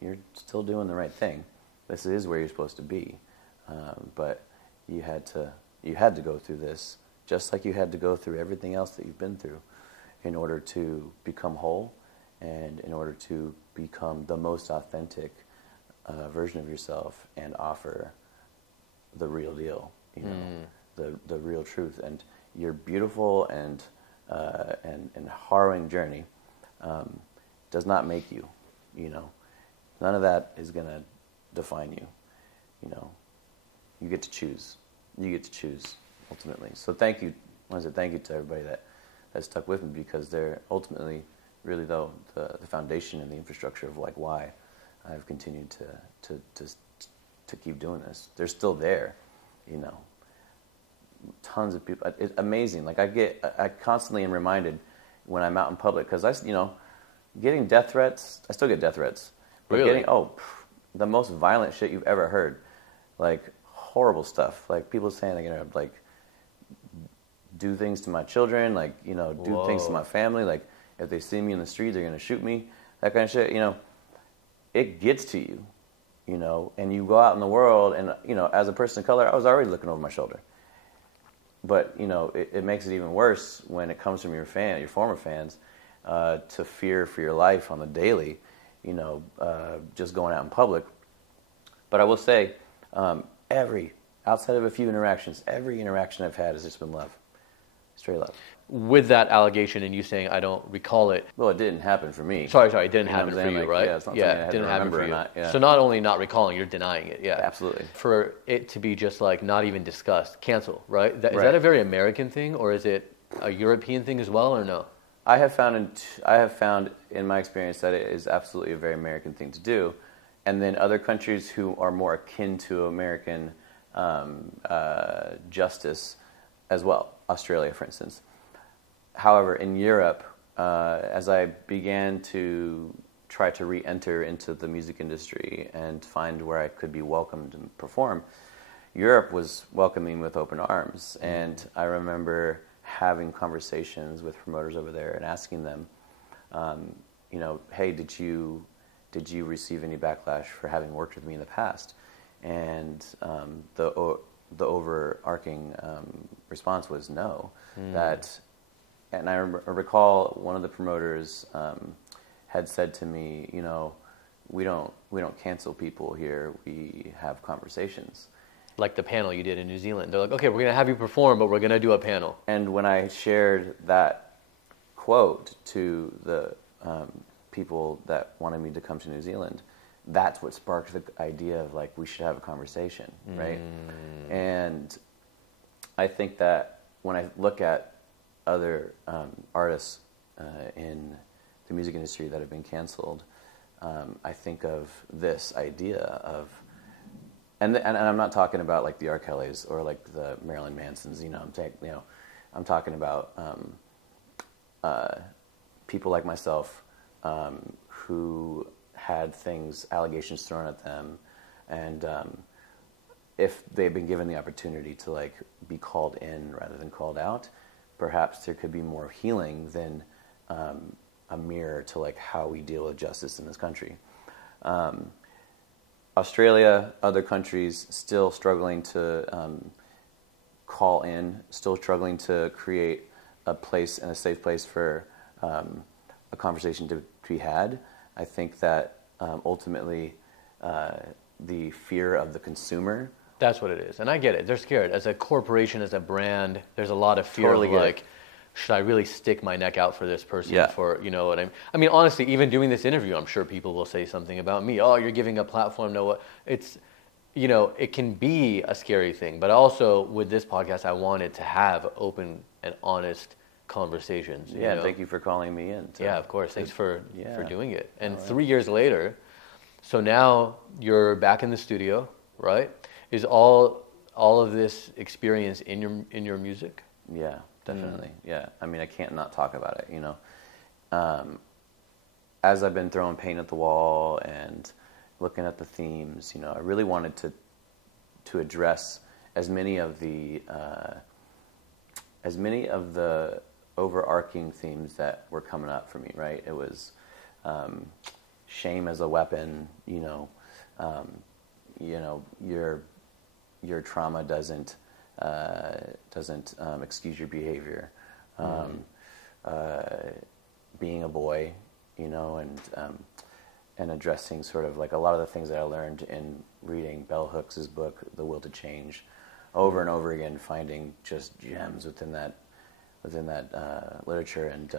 you're still doing the right thing. This is where you're supposed to be. But you had to go through this, just like you had to go through everything else that you've been through, in order to become whole, and in order to become the most authentic version of yourself and offer the real deal, the real truth. And your beautiful and harrowing journey does not make you. None of that is going to define you. You get to choose. You get to choose ultimately. So thank you. I want to say thank you to everybody that stuck with me, because they're ultimately, really though, the foundation and the infrastructure of like why I've continued to keep doing this. They're still there, Tons of people. It's amazing. Like, I constantly am reminded when I'm out in public, because getting death threats. I still get death threats. But really? The most violent shit you've ever heard, like horrible stuff. Like people saying they're gonna like do things to my children, like do things to my family. Like if they see me in the street, they're gonna shoot me. That kind of shit. It gets to you, and you go out in the world, and as a person of color, I was already looking over my shoulder. But it makes it even worse when it comes from your former fans, to fear for your life on the daily, just going out in public. But I will say, outside of a few interactions, every interaction I've had has just been love, straight love. With that allegation and you saying I don't recall it. Well, it didn't happen for me. Sorry, it didn't happen for you, like, right? Yeah, it's not something I had it didn't to happen for you. not, yeah. So not only not recalling, you're denying it. Yeah, absolutely. For it to be just like not even discussed, cancel, right? Is Right. that a very American thing, or is it a European thing as well, or no? I have found in my experience that it is absolutely a very American thing to do, and then other countries who are more akin to American justice as well. Australia, for instance. However, in Europe, as I began to try to re-enter into the music industry and find where I could be welcomed and perform, Europe was welcoming with open arms. And I remember having conversations with promoters over there and asking them, hey, did you receive any backlash for having worked with me in the past? And the overarching response was no. And I recall one of the promoters had said to me, we don't cancel people here. We have conversations. Like the panel you did in New Zealand. They're like, okay, we're going to have you perform, but we're going to do a panel. And when I shared that quote to the people that wanted me to come to New Zealand, that's what sparked the idea of like, we should have a conversation, right? And I think that when I look at other artists in the music industry that have been canceled, I think of this idea of, and I'm not talking about like the R. Kellys or like the Marilyn Mansons. I'm talking about people like myself who had allegations thrown at them, and if they've been given the opportunity to like be called in rather than called out, perhaps there could be more healing than a mirror to like how we deal with justice in this country. Australia, other countries still struggling to call in, still struggling to create a place and a safe place for a conversation to be had. I think that ultimately the fear of the consumer. That's what it is. And I get it. They're scared. As a corporation, as a brand, there's a lot of fear Totally of like, should I really stick my neck out for this person? Yeah. For, you know what I mean, honestly, even doing this interview, I'm sure people will say something about me. Oh, you're giving a platform. No, what? It's, you know, it can be a scary thing. But also with this podcast, I wanted to have open and honest conversations. Yeah, you know? thank you for calling me in. Yeah, of course. Thanks for doing it. And right. 3 years later, so now you're back in the studio, right? Is all of this experience in your music? Yeah, definitely. Yeah, I mean, I can't not talk about it. You know, as I've been throwing paint at the wall and looking at the themes, you know, I really wanted to address as many of the overarching themes that were coming up for me. Right? It was shame as a weapon. Your trauma doesn't excuse your behavior. Being a boy, you know, and addressing sort of like a lot of the things that I learned in reading Bell Hooks' book, The Will to Change, over and over again, finding just gems within that literature. And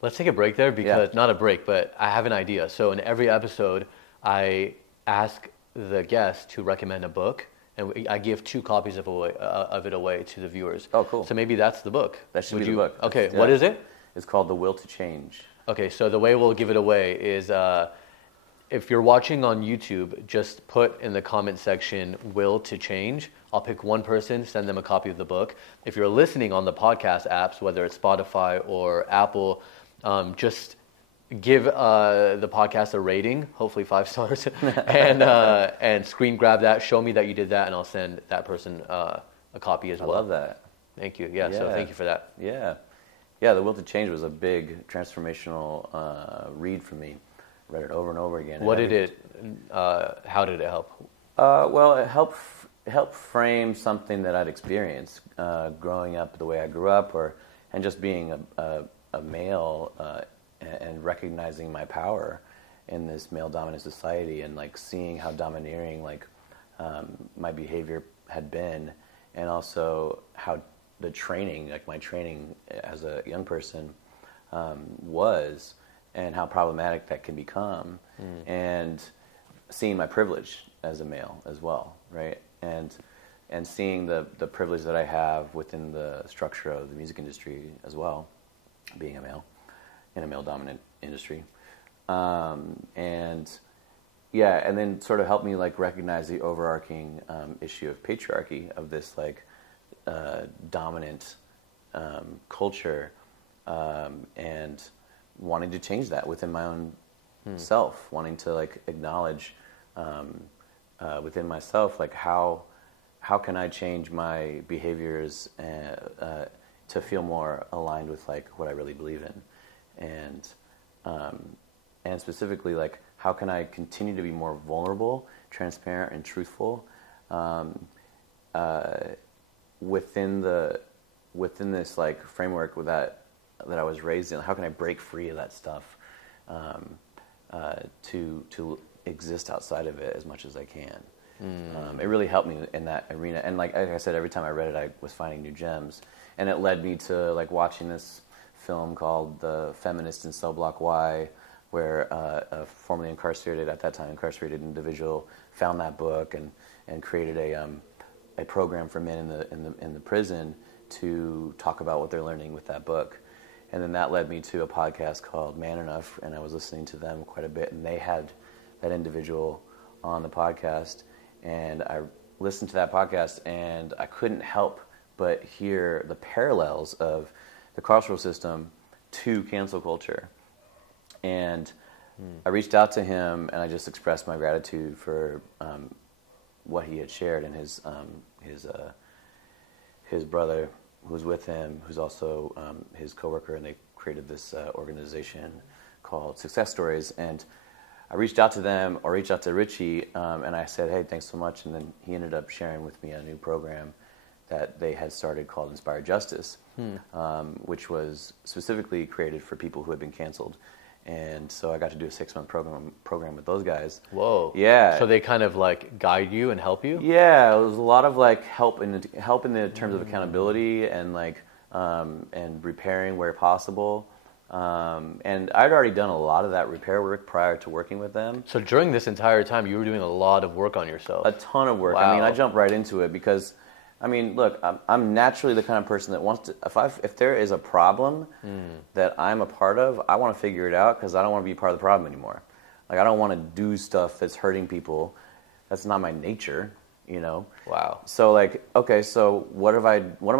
let's take a break there because not a break, but I have an idea. So in every episode, I ask the guest to recommend a book. And I give 2 copies of it away to the viewers. Oh, cool. So maybe that's the book. That should be the book. Okay, what is it? It's called The Will to Change. Okay, so the way we'll give it away is if you're watching on YouTube, just put in the comment section, Will to Change. I'll pick one person, send them a copy of the book. If you're listening on the podcast apps, whether it's Spotify or Apple, just give the podcast a rating, hopefully 5 stars, and screen grab that, show me that you did that, and I'll send that person a copy as well. I love that. Thank you. Yeah, so thank you for that. Yeah. Yeah, The Will to Change was a big transformational read for me. Read it over and over again. How did it help? Well, it helped frame something that I'd experienced growing up the way I grew up, and just being a male and recognizing my power in this male-dominant society, and like seeing how domineering like my behavior had been, and also how the training, like my training as a young person, was, and how problematic that can become, and seeing my privilege as a male as well, right? And seeing the privilege that I have within the structure of the music industry as well, being a male in a male-dominant industry, and then sort of helped me like recognize the overarching issue of patriarchy, of this like dominant culture, and wanting to change that within my own self, wanting to like acknowledge within myself like how can I change my behaviors to feel more aligned with like what I really believe in. And specifically, like, how can I continue to be more vulnerable, transparent, and truthful within this like framework that I was raised in? How can I break free of that stuff to exist outside of it as much as I can? It really helped me in that arena. And like I said, every time I read it, I was finding new gems, and it led me to like watching this film called The Feminist in Cell Block Y, where a formerly incarcerated individual found that book and created a program for men in the prison to talk about what they're learning with that book. And then that led me to a podcast called Man Enough, and I was listening to them quite a bit, and they had that individual on the podcast, and I listened to that podcast, and I couldn't help but hear the parallels of the carceral system to cancel culture. And I reached out to him, and I just expressed my gratitude for what he had shared, and his brother who was with him, who's also his coworker, and they created this organization called Success Stories, and I reached out to them, or reached out to Richie, and I said, hey, thanks so much. And then he ended up sharing with me a new program that they had started called Inspired Justice, which was specifically created for people who had been canceled. And so I got to do a 6-month program with those guys. Whoa. Yeah. So they kind of like guide you and help you? Yeah, it was a lot of like help in the terms of accountability and like and repairing where possible. And I'd already done a lot of that repair work prior to working with them. So during this entire time, you were doing a lot of work on yourself. A ton of work. Wow. I mean, I jumped right into it because, I mean, look, I'm naturally the kind of person that wants to, if there is a problem that I'm a part of, I want to figure it out because I don't want to be part of the problem anymore. Like, I don't want to do stuff that's hurting people. That's not my nature, you know? Wow. So, like, okay, so what am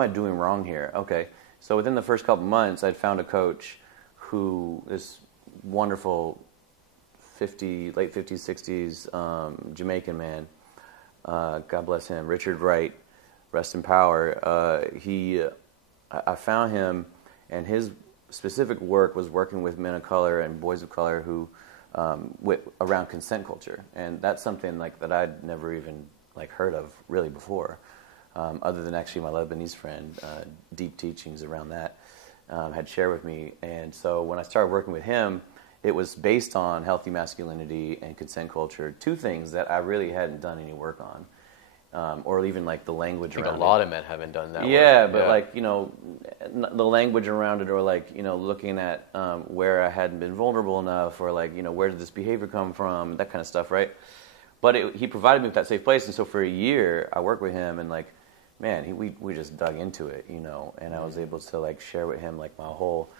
I doing wrong here? Okay, so within the first couple months, I'd found a coach who, this wonderful late 50s, 60s Jamaican man, God bless him, Richard Wright, rest in power. I found him, and his specific work was working with men of color and boys of color who, around consent culture, and that's something like that I'd never even like heard of really before, other than actually my Lebanese friend, deep teachings around that. Had shared with me. And so when I started working with him, it was based on healthy masculinity and consent culture, two things that I really hadn't done any work on, or even like the language around it. I think a lot of men haven't done that yeah, work. But like, you know, the language around it, or like, you know, looking at where I hadn't been vulnerable enough, or like, you know, where did this behavior come from, that kind of stuff, right? But he provided me with that safe place, and so for a year, I worked with him, and like, man, we just dug into it, you know, and I was able to like share with him like my whole,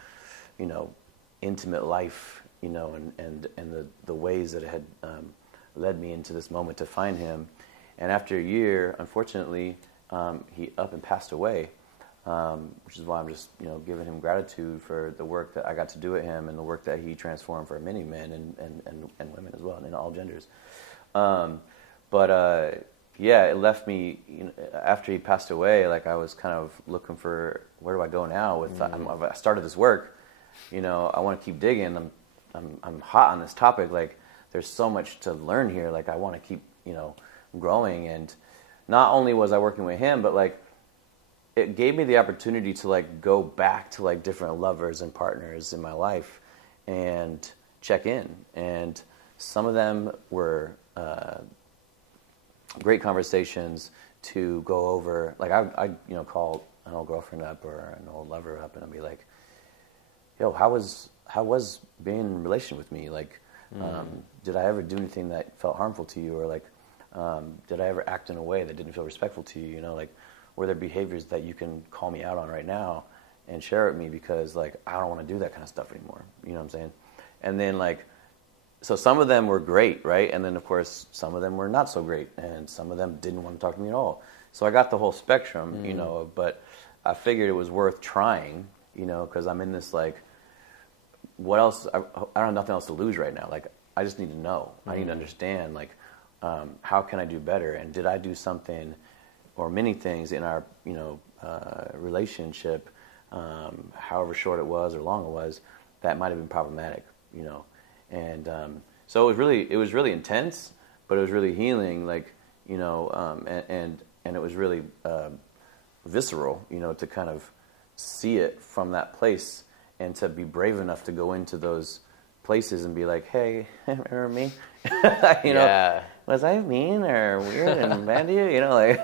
you know, intimate life, you know, and the ways that it had led me into this moment to find him. And after a year, unfortunately, he up and passed away, which is why I'm just, you know, giving him gratitude for the work that I got to do with him and the work that he transformed for many men and women as well, and in all genders. Yeah, it left me, you know, after he passed away, like I was kind of looking for, where do I go now? I started this work, you know, I want to keep digging. I'm hot on this topic. Like, there's so much to learn here. Like, I want to keep, you know, growing. And not only was I working with him, but like, it gave me the opportunity to like go back to like different lovers and partners in my life and check in. And some of them were great conversations to go over. Like, I you know, call an old girlfriend up or an old lover up, and I'd be like, yo, how was being in a relation with me? Like, did I ever do anything that felt harmful to you? Or like, did I ever act in a way that didn't feel respectful to you? You know, like, were there behaviors that you can call me out on right now and share with me, because like, I don't want to do that kind of stuff anymore. You know what I'm saying? And then like, so some of them were great, right? And then, of course, some of them were not so great, and some of them didn't want to talk to me at all. So I got the whole spectrum, you know, but I figured it was worth trying, you know, because I'm in this, like, what else? I don't have nothing else to lose right now. Like, I just need to know. I need to understand, like, how can I do better? And did I do something or many things in our, you know, relationship, however short it was or long it was, that might have been problematic, you know? And so it was really intense, but it was really healing, like, you know, and it was really visceral, you know, to kind of see it from that place and to be brave enough to go into those places and be like, hey, remember me? You know, yeah. Was I mean or weird and bad to you? You know, like,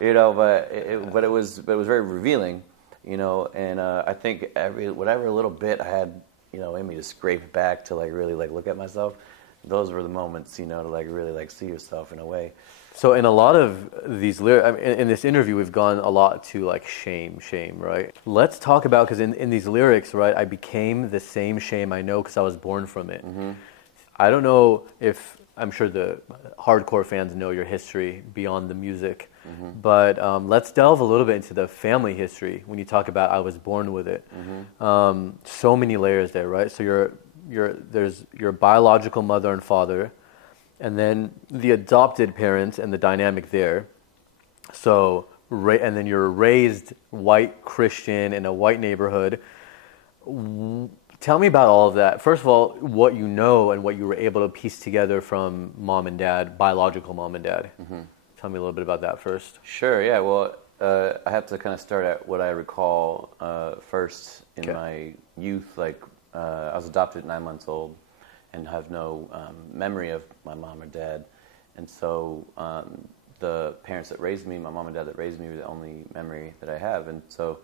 you know, but it was very revealing, you know, and I think whatever little bit I had, you know, in me to scrape back to like really like look at myself, those were the moments, you know, to like really like see yourself in a way. So in a lot of these lyrics, I mean, in this interview, we've gone a lot to like shame, right? Let's talk about, because in these lyrics, right, I became the same shame I know because I was born from it. Mm-hmm. I don't know if, I'm sure the hardcore fans know your history beyond the music, but let's delve a little bit into the family history when you talk about I was born with it. So many layers there, right? So there's your biological mother and father, and then the adopted parents and the dynamic there. So, and then you're raised white Christian in a white neighborhood. Tell me about all of that. First of all, what you know and what you were able to piece together from mom and dad, biological mom and dad. Tell me a little bit about that first. Sure, yeah. Well, I have to kind of start at what I recall first in my youth. Like, I was adopted at 9 months old and have no memory of my mom or dad. And so the parents that raised me, my mom and dad that raised me, were the only memory that I have. And so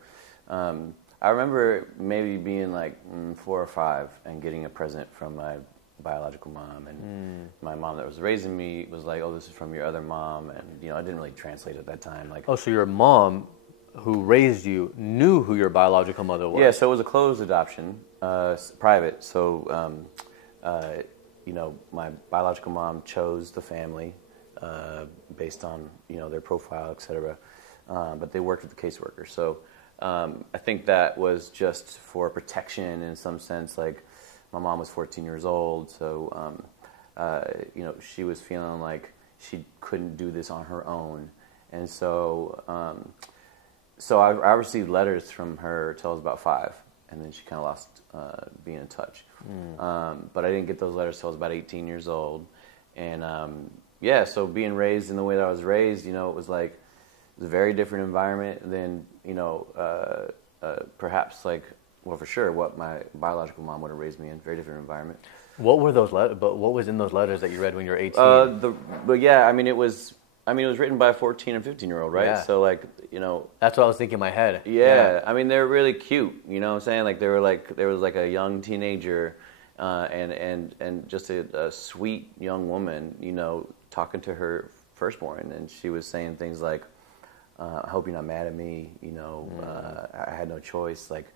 I remember maybe being like 4 or 5 and getting a present from my biological mom, and my mom that was raising me was like, "Oh, this is from your other mom," and I didn't really translate at that time. Like, oh, so your mom, who raised you, knew who your biological mother was? Yeah, so it was a closed adoption, private. So, my biological mom chose the family based on their profile, etc. But they worked with the caseworker. So I think that was just for protection in some sense. Like, my mom was 14 years old, so she was feeling like she couldn't do this on her own, and so I received letters from her till I was about 5, and then she kind of lost being in touch. But I didn't get those letters till I was about 18 years old, and so being raised in the way that I was raised, it was like it was a very different environment than perhaps like. Well, for sure, what my biological mom would have raised me in. Very different environment. What were those letters? But what was in those letters that you read when you were 18? It was written by a 14 and 15-year-old, right? Yeah. So that's what I was thinking in my head. Yeah. I mean, they're really cute. You know what I'm saying? Like, there was like a young teenager, and just a sweet young woman, talking to her firstborn, and she was saying things like, "I hope you're not mad at me. I had no choice. Like."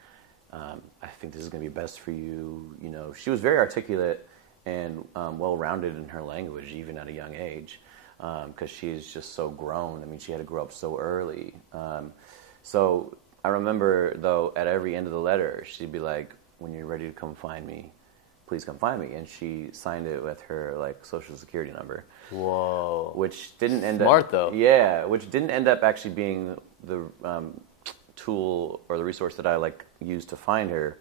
I think this is going to be best for you. She was very articulate and well-rounded in her language, even at a young age, because she is just so grown. I mean, she had to grow up so early. So I remember, though, at every end of the letter, she'd be like, "When you're ready to come find me, please come find me." And she signed it with her social security number. Whoa! Which didn't end up smart though. Yeah, which didn't end up actually being the tool or the resource that I used to find her,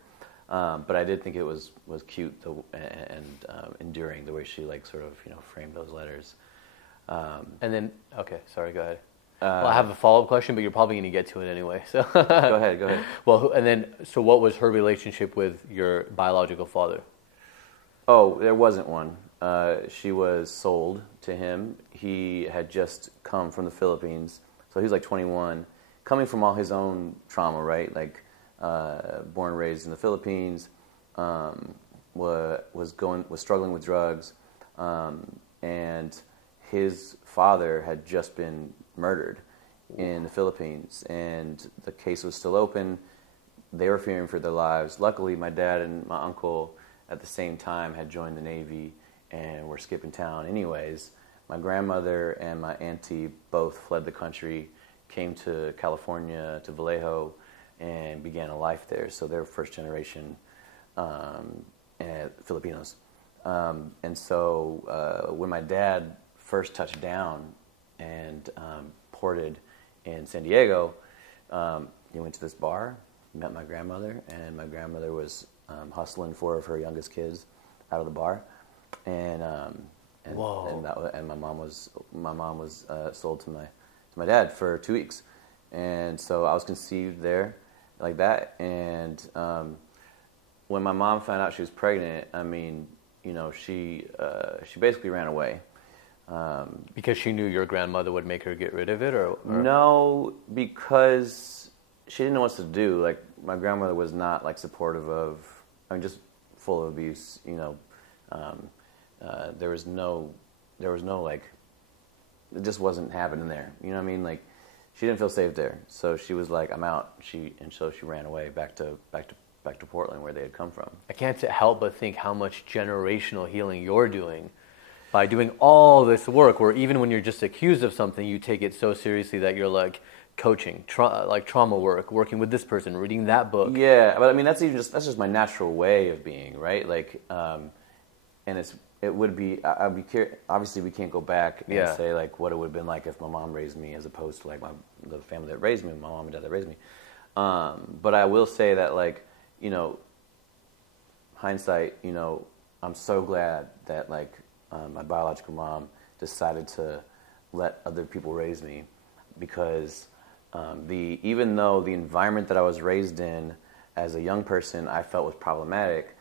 but I did think it was cute and enduring the way she framed those letters. And then sorry, go ahead. Well, I have a follow-up question, but you're probably going to get to it anyway. So go ahead. Well, and then so what was her relationship with your biological father? Oh, there wasn't one. She was sold to him. He had just come from the Philippines, so he was 21. Coming from all his own trauma, right? Born and raised in the Philippines, was struggling with drugs, and his father had just been murdered in the Philippines, and the case was still open. They were fearing for their lives. Luckily, my dad and my uncle at the same time had joined the Navy and were skipping town anyways. My grandmother and my auntie both fled the country, came to California, to Vallejo, and began a life there. So they're first generation Filipinos. And so when my dad first touched down and ported in San Diego, he went to this bar, met my grandmother, and my grandmother was hustling 4 of her youngest kids out of the bar. And my mom was sold to my dad for 2 weeks, and so I was conceived there like that. And when my mom found out she was pregnant, I mean, she basically ran away. Because she knew your grandmother would make her get rid of it, or? No, because she didn't know what to do. Like, my grandmother was not supportive of. I mean, just full of abuse. There was no it just wasn't happening there. You know what I mean? She didn't feel safe there, so she was like, "I'm out." So she ran away back to Portland, where they had come from. I can't help but think how much generational healing you're doing by doing all this work. Where even when you're just accused of something, you take it so seriously that you're coaching, trauma work, working with this person, reading that book. Yeah, but I mean that's just my natural way of being, right? And it would be. I'd be curious. Obviously, we can't go back and say what it would have been like if my mom raised me, as opposed to the family that raised me, my mom and dad that raised me. But I will say that hindsight, you know, I'm so glad that like my biological mom decided to let other people raise me, because even though the environment that I was raised in as a young person I felt was problematic,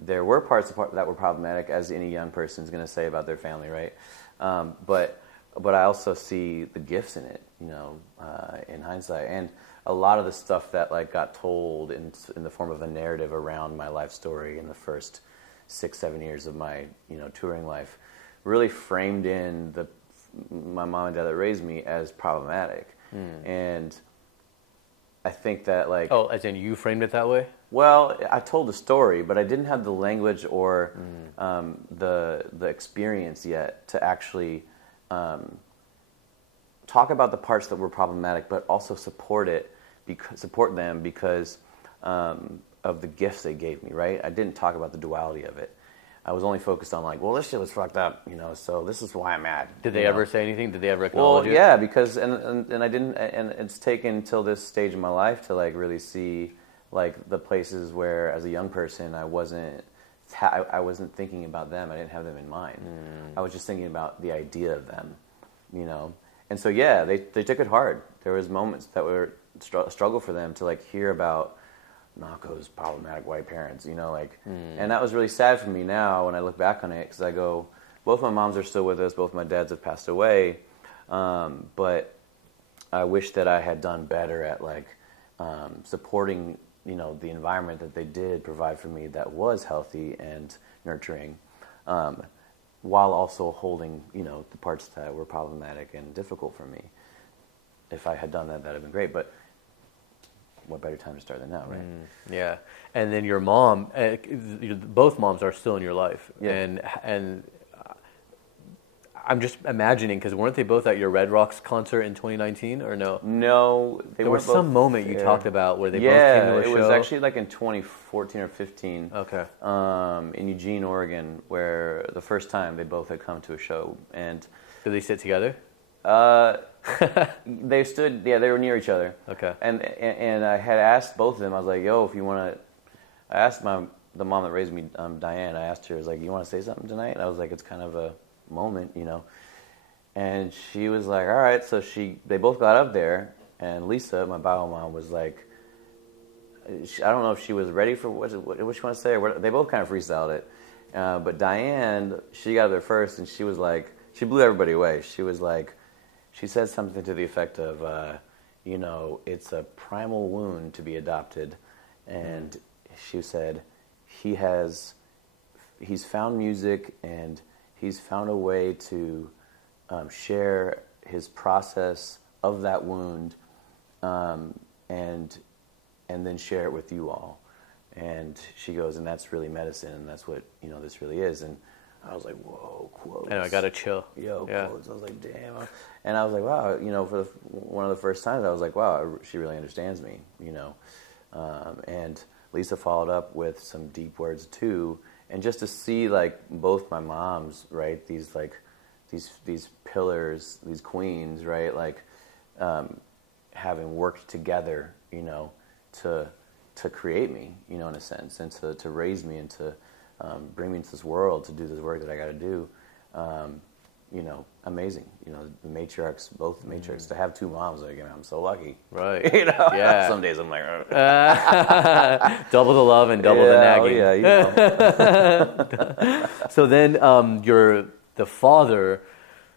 there were parts that were problematic, as any young person is going to say about their family, right? But I also see the gifts in it, you know, in hindsight, and a lot of the stuff that like got told in the form of a narrative around my life story in the first 6-7 years of my, you know, touring life, really framed in my mom and dad that raised me as problematic. And I think that like... Oh, as in you framed it that way? Well, I told the story, but I didn't have the language or the experience yet to actually talk about the parts that were problematic, but also support them because of the gifts they gave me, right? I didn't talk about the duality of it. I was only focused on like, well, this shit was fucked up, you know, so this is why I'm mad. Did they ever say anything? Did they ever acknowledge it? Well, yeah, because, and I didn't, and it's taken till this stage in my life to like really see like the places where as a young person I wasn't thinking about them. I didn't have them in mind. I was just thinking about the idea of them, you know. And so yeah, they took it hard. There was moments that were a struggle for them to like hear about Nahko's problematic white parents, you know, like, and that was really sad for me now when I look back on it, because I go, both my moms are still with us, both my dads have passed away, but I wish that I had done better at like supporting, you know, the environment that they did provide for me that was healthy and nurturing, while also holding, you know, the parts that were problematic and difficult for me. If I had done that, that'd have been great, but what better time to start than now, right? Yeah. And then your mom, both moms are still in your life. Yeah. And I'm just imagining, because weren't they both at your Red Rocks concert in 2019 or no? No. There was some moment you talked about where they both came to a show. Yeah, it was actually like in 2014 or 15. Okay. In Eugene, Oregon, where the first time they both had come to a show. And did they sit together? They stood, they were near each other. Okay. And I had asked both of them, I was like, yo, if you want to, I asked the mom that raised me, Diane, I asked her, I was like, you want to say something tonight? And I was like, it's kind of a moment, you know. And she was like, all right. So they both got up there, and Lisa, my bio mom, was like, I don't know if she was ready for what she want to say, or what, they both kind of freestyled it. But Diane, she got up there first, and she was like, she blew everybody away. She was like, she said something to the effect of, you know, it's a primal wound to be adopted. And she said, he's found music and he's found a way to share his process of that wound and then share it with you all. And she goes, and that's really medicine, and that's what, you know, this really is. And I was like, whoa, quotes. And I got to chill. Yo, yeah. Quotes. I was like, damn. And I was like, wow, you know, for one of the first times, I was like, wow, she really understands me, you know. And Lisa followed up with some deep words too. And just to see like both my moms, right, these pillars, these queens, right, like having worked together, you know, to create me, you know, in a sense, and to raise me and to bring me into this world to do this work that I got to do, you know, amazing. You know, the matriarchs, both the matriarchs, to have two moms, like, you know, I'm so lucky. Right. You know, yeah. Some days I'm like, double the love and double the nagging. Oh, yeah, you know. So then the father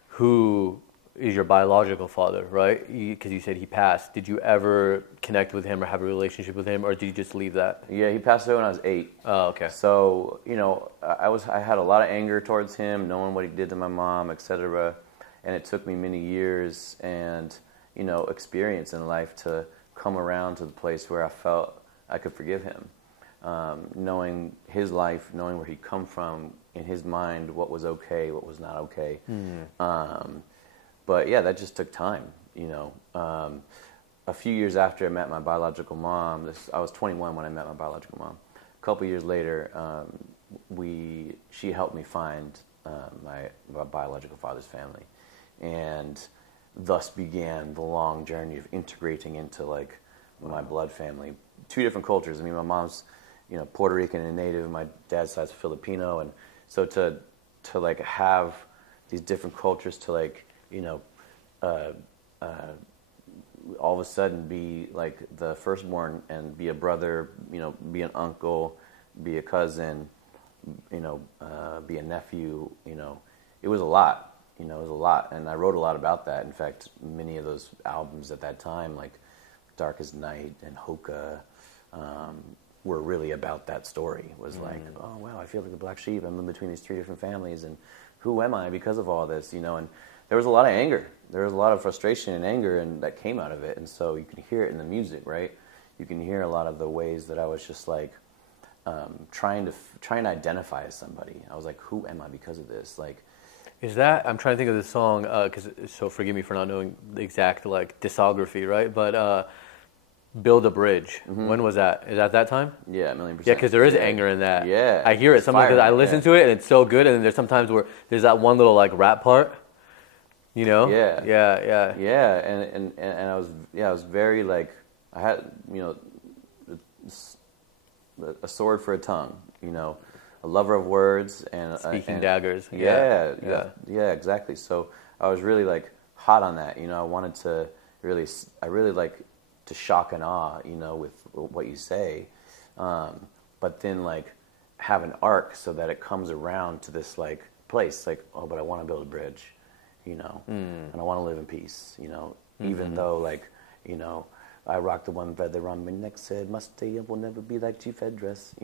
who is your biological father, right? Because you said he passed. Did you ever connect with him or have a relationship with him, or did you just leave that? Yeah, he passed away when I was 8. Oh, okay. So, you know, I had a lot of anger towards him, knowing what he did to my mom, etc. And it took me many years and, you know, experience in life to come around to the place where I felt I could forgive him. Knowing his life, knowing where he'd come from, in his mind, what was okay, what was not okay. But yeah, that just took time, you know. A few years after I met my biological mom, I was 21 when I met my biological mom. A couple years later, she helped me find my biological father's family, and thus began the long journey of integrating into like my blood family. 2 different cultures. I mean, my mom's Puerto Rican and Native. My dad's side's Filipino, and so to like have these different cultures to like all of a sudden be like the firstborn and be a brother, be an uncle, be a cousin, be a nephew. It was a lot. It was a lot, and I wrote a lot about that. In fact, many of those albums at that time, like Dark as Night and Hoka, were really about that story. It was like, oh wow, I feel like the black sheep. I'm in between these 3 different families, and who am I because of all this? And there was a lot of anger. There was a lot of frustration and anger, and that came out of it. And so you can hear it in the music, right? You can hear a lot of the ways that I was just like trying to identify as somebody. I was like, who am I because of this? Like. Is that, I'm trying to think of the song, so forgive me for not knowing the exact like discography, right? But Build a Bridge, when was that? Is that time? Yeah, 1,000,000%. Yeah, because there is anger in that. Yeah. I hear it sometimes because I listen to it and it's so good, and then there's sometimes where there's that one little like rap part, Yeah. Yeah. Yeah, and I was very like, I had, a sword for a tongue, a lover of words and speaking daggers. Yeah, exactly. So I was really like hot on that. I wanted to I really like to shock and awe, with what you say, but then like have an arc so that it comes around to this like place, like, oh, but I want to build a bridge, and I want to live in peace, even though like, I rock the one feather around my neck, said, must stay up, will never be like chief headdress,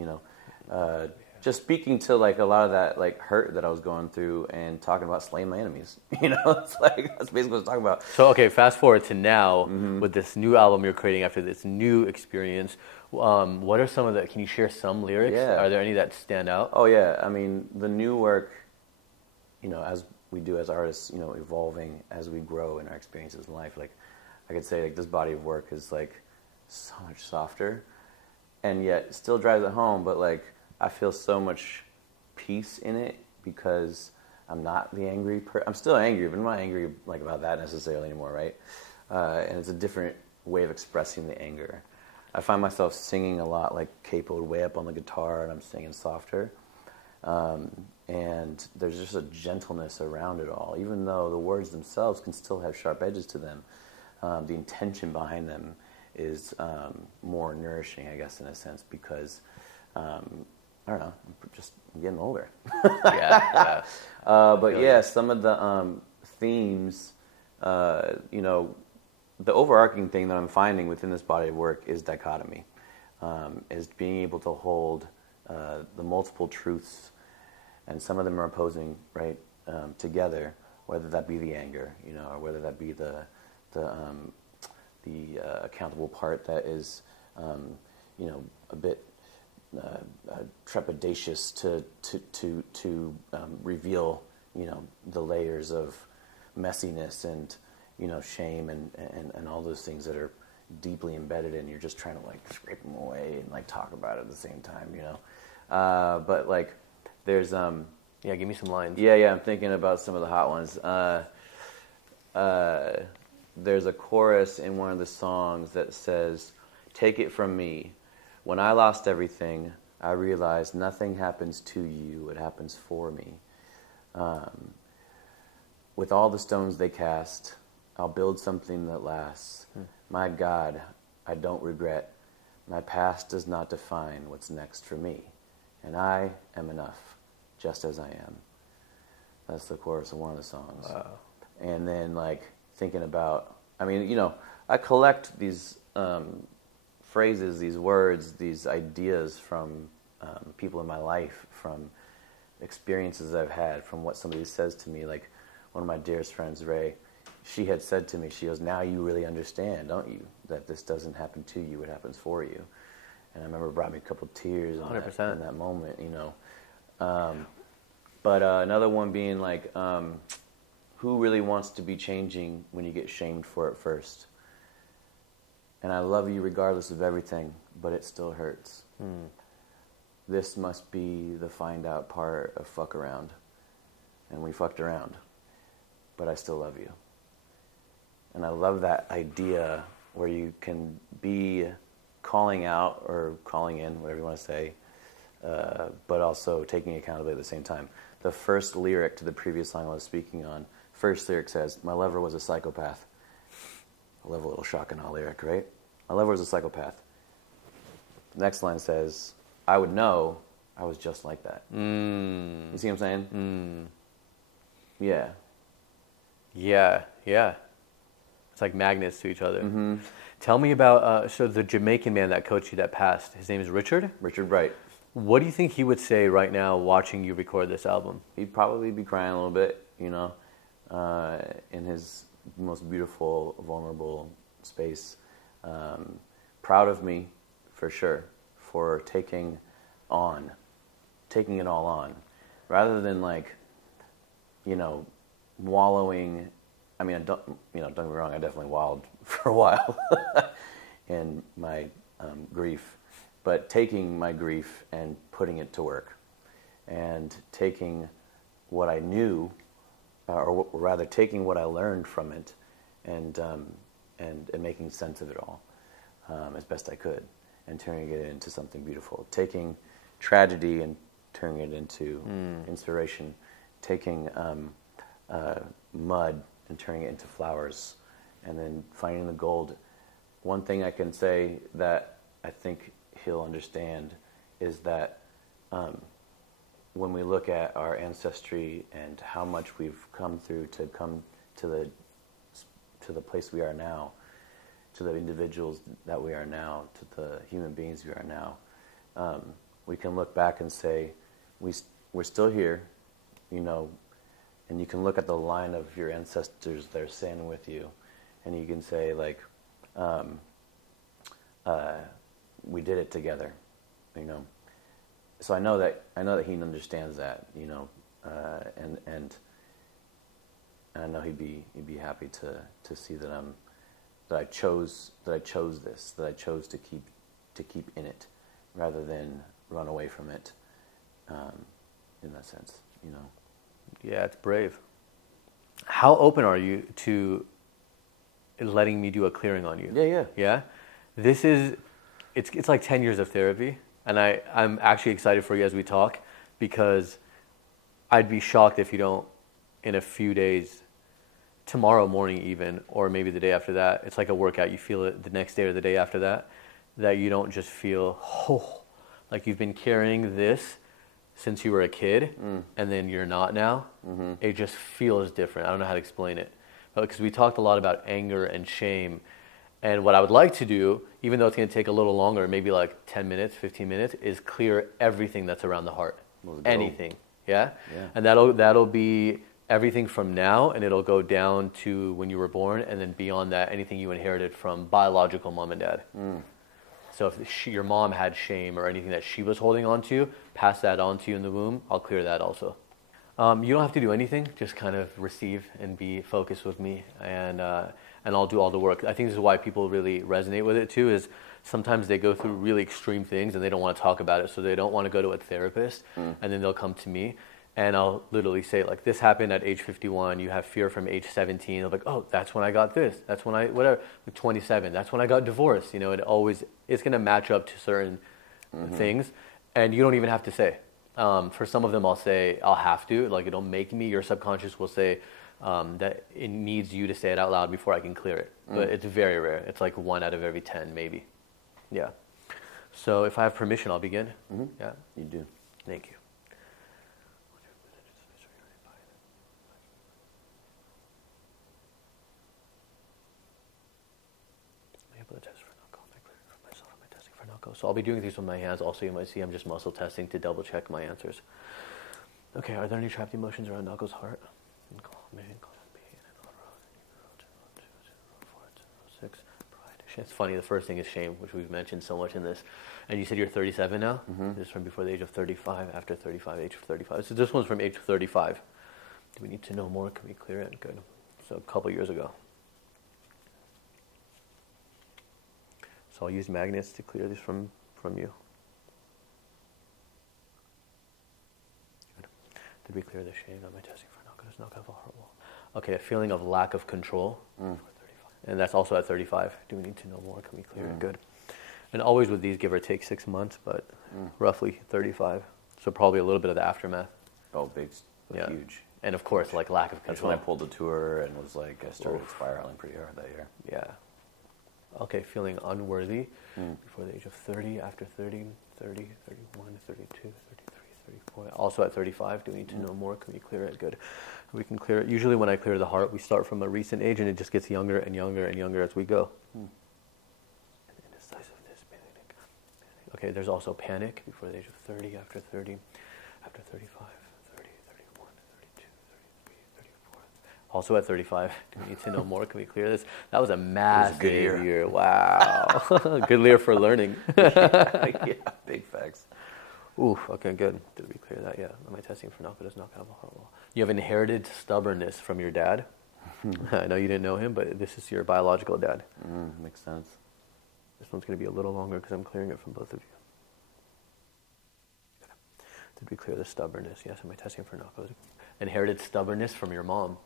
just speaking to like a lot of that like hurt that I was going through and talking about slaying my enemies. It's like that's basically what I was talking about. So okay, fast forward to now with this new album you're creating after this new experience. What are some of the? Can you share some lyrics? Yeah. Are there any that stand out? Oh yeah, I mean the new work. As we do as artists, evolving as we grow in our experiences in life. Like I could say like this body of work is like so much softer, and yet still drives it home, but like. I feel so much peace in it because I'm not the angry I'm still angry, but I'm not angry like about that necessarily anymore, right? And it's a different way of expressing the anger. I find myself singing a lot like capoed way up on the guitar, and I'm singing softer. And there's just a gentleness around it all, even though the words themselves can still have sharp edges to them. The intention behind them is more nourishing, I guess, in a sense, because I don't know, I'm getting older. Yeah. But yeah, some of the themes, the overarching thing that I'm finding within this body of work is dichotomy, is being able to hold the multiple truths, and some of them are opposing, right, together, whether that be the anger, or whether that be the accountable part that is, a bit trepidatious to reveal, the layers of messiness and, shame and all those things that are deeply embedded in. You're just trying to like scrape them away and like talk about it at the same time, But like, there's Yeah, give me some lines. Yeah. I'm thinking about some of the hot ones. There's a chorus in one of the songs that says, "Take it from me. When I lost everything, I realized nothing happens to you, it happens for me. With all the stones they cast, I'll build something that lasts. My God, I don't regret. My past does not define what's next for me. And I am enough, just as I am." That's the chorus of one of the songs. Wow. And then, like, thinking about, I collect these phrases, these words, these ideas from people in my life, from experiences I've had, from what somebody says to me. Like one of my dearest friends, Ray, she had said to me, she goes, "Now you really understand, don't you, that this doesn't happen to you, it happens for you." And I remember it brought me a couple of tears in 100%. in that moment, But another one being like, who really wants to be changing when you get shamed for it first? And I love you regardless of everything, but it still hurts. This must be the find out part of fuck around. And we fucked around, but I still love you. And I love that idea where you can be calling out or calling in, whatever you want to say, but also taking accountability at the same time. The first lyric to the previous song I was speaking on, first lyric says, "My lover was a psychopath." I love a little shock and awe lyric, right? My lover was a psychopath. The next line says, "I would know I was just like that." You see what I'm saying? Yeah. Yeah, yeah. It's like magnets to each other. Tell me about, so the Jamaican man that coached you that passed, his name is Richard? Richard Bright. What do you think he would say right now watching you record this album? He'd probably be crying a little bit, in his most beautiful, vulnerable space. Proud of me, for sure, for taking it all on, rather than wallowing. I mean, don't get me wrong, I definitely wallowed for a while in my grief, but taking my grief and putting it to work, and taking what I knew, or rather taking what I learned from it, and making sense of it all as best I could, and turning it into something beautiful. Taking tragedy and turning it into inspiration. Taking mud and turning it into flowers, and then finding the gold. One thing I can say that I think he'll understand is that when we look at our ancestry and how much we've come through to come to the place we are now, to the individuals that we are now, to the human beings we are now, we can look back and say, we're still here, and you can look at the line of your ancestors that are standing with you, and you can say, we did it together, So I know that he understands that, and I know he'd be happy to see that I chose this, that I chose to keep in it, rather than run away from it. In that sense, Yeah, it's brave. How open are you to letting me do a clearing on you? Yeah. Yeah? It's like 10 years of therapy, and I'm actually excited for you as we talk, because I'd be shocked if you don't, in a few days, tomorrow morning even, or maybe the day after that, it's like a workout, you feel it the next day or the day after that you don't just feel, like you've been carrying this since you were a kid, and then you're not now. It just feels different. I don't know how to explain it. Because we talked a lot about anger and shame. And what I would like to do, even though it's going to take a little longer, maybe like 10 minutes, 15 minutes, is clear everything that's around the heart. Anything. Yeah? And that'll be everything from now, and it'll go down to when you were born, and then beyond that, anything you inherited from biological mom and dad. So if your mom had shame or anything that she was holding on to, pass that on to you in the womb, I'll clear that also. You don't have to do anything, just kind of receive and be focused with me, and I'll do all the work. I think this is why people really resonate with it too, is sometimes they go through really extreme things and they don't want to talk about it, so they don't want to go to a therapist, and then they'll come to me. And I'll literally say, this happened at age 51, you have fear from age 17. They're like, oh, that's when I got this. That's when whatever, 27, that's when I got divorced. It's going to match up to certain things, and you don't even have to say. For some of them, I'll have to, it'll make me, your subconscious will say that it needs you to say it out loud before I can clear it. But it's very rare. It's like 1 out of every 10, maybe. Yeah. So if I have permission, I'll begin. Yeah. You do. Thank you. So I'll be doing these with my hands. Also, you might see I'm just muscle testing to double check my answers. Okay, are there any trapped emotions around Nahko's heart? It's funny, the first thing is shame, which we've mentioned so much in this. And you said you're 37 now? This is from before the age of 35, after 35, age of 35. So this one's from age 35. Do we need to know more? Can we clear it? Good. So a couple years ago. So I'll use magnets to clear this from you. Good. Did we clear the shame? Am I testing for Nahko? Does Nahko have a heart wall? Okay, a feeling of lack of control. And that's also at 35. Do we need to know more? Can we clear it? Good. And always with these, give or take 6 months, but roughly 35. So probably a little bit of the aftermath. Oh, big, Yeah. huge. And of course, like lack of That's control. when I pulled the tour and was like, I started spiraling pretty hard that year. Yeah. Okay, feeling unworthy before the age of 30, after 30, 30, 31, 32, 33, 34. Also at 35, do we need to know more? Can we clear it? Good. We can clear it. Usually when I clear the heart, we start from a recent age and it just gets younger and younger and younger as we go. Indecisiveness, panic. Okay, there's also panic before the age of 30, after 30, after 35, 30, 31, 32, 33, 34. Also at 35, do we need to know more? Can we clear this? That was a massive good year. Wow. Good year for learning. Yeah, big facts. Oof, okay, good. Did we clear that? Yeah. Am I testing for Nahko? Does Nahko have a heart wall? You have inherited stubbornness from your dad. I know you didn't know him, but this is your biological dad. Makes sense. This one's going to be a little longer because I'm clearing it from both of you. Did we clear the stubbornness? Yes. Am I testing for Nahko? Inherited stubbornness from your mom.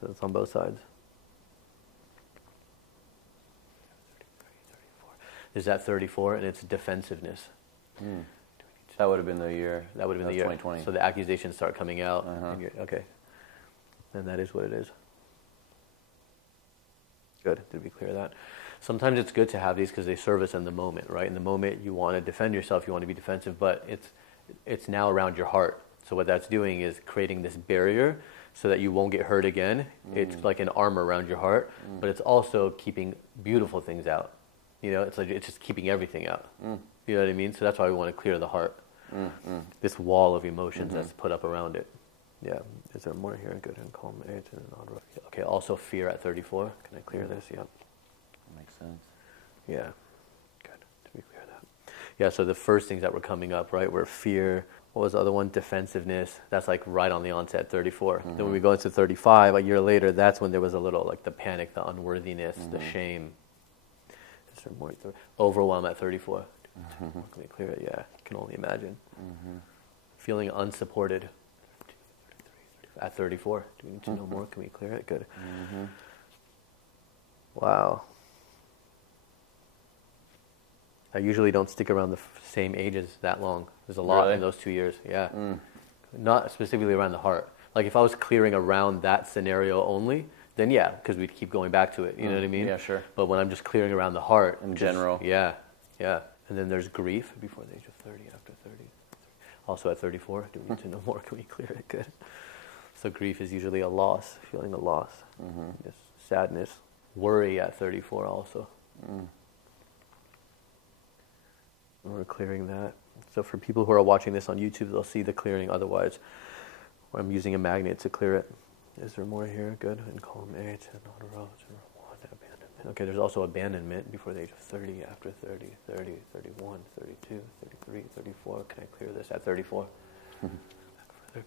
So it's on both sides. 34. Is that 34? And it's defensiveness. That would have been the year. That would have been the year. 2020. So the accusations start coming out. And okay. And that is what it is. Good. Did we clear that? Sometimes it's good to have these because they serve us in the moment, right? In the moment, you want to defend yourself, you want to be defensive, but it's now around your heart. So what that's doing is creating this barrier so that you won't get hurt again. It's like an armor around your heart, but it's also keeping beautiful things out. You know, it's like it's just keeping everything out. You know what I mean? So that's why we want to clear the heart. This wall of emotions that's put up around it. Yeah. Is there more here? Good and calm. Okay. Also fear at 34. Can I clear this? Yeah. Makes sense. Yeah. Good. Did we clear that? Yeah. So the first things that were coming up, right, were fear. What was the other one? Defensiveness. That's like right on the onset at 34. Then when we go into 35, a year later, that's when there was a little like the panic, the unworthiness, the shame. Is there more? Overwhelm at 34. Can we clear it? Yeah. Can only imagine. Feeling unsupported at 34. Do we need to know more? Can we clear it? Good. Wow. I usually don't stick around the same ages that long. There's a lot in those 2 years. Yeah. Not specifically around the heart. Like if I was clearing around that scenario only, then yeah, because we'd keep going back to it. You know what I mean? Yeah, sure. But when I'm just clearing around the heart. In general. Yeah. Yeah. And then there's grief before the age of 30, after 30. Also at 34, do we need to know more? Can we clear it? Good. So grief is usually a loss, feeling a loss. Yes, sadness. Worry at 34 also. We're clearing that. So for people who are watching this on YouTube, they'll see the clearing. Otherwise, I'm using a magnet to clear it. Is there more here? Good. And calm 8, and not aroused, and one, abandonment. Okay, there's also abandonment before the age of 30, after 30, 30, 31, 32, 33, 34. Can I clear this at 34? Can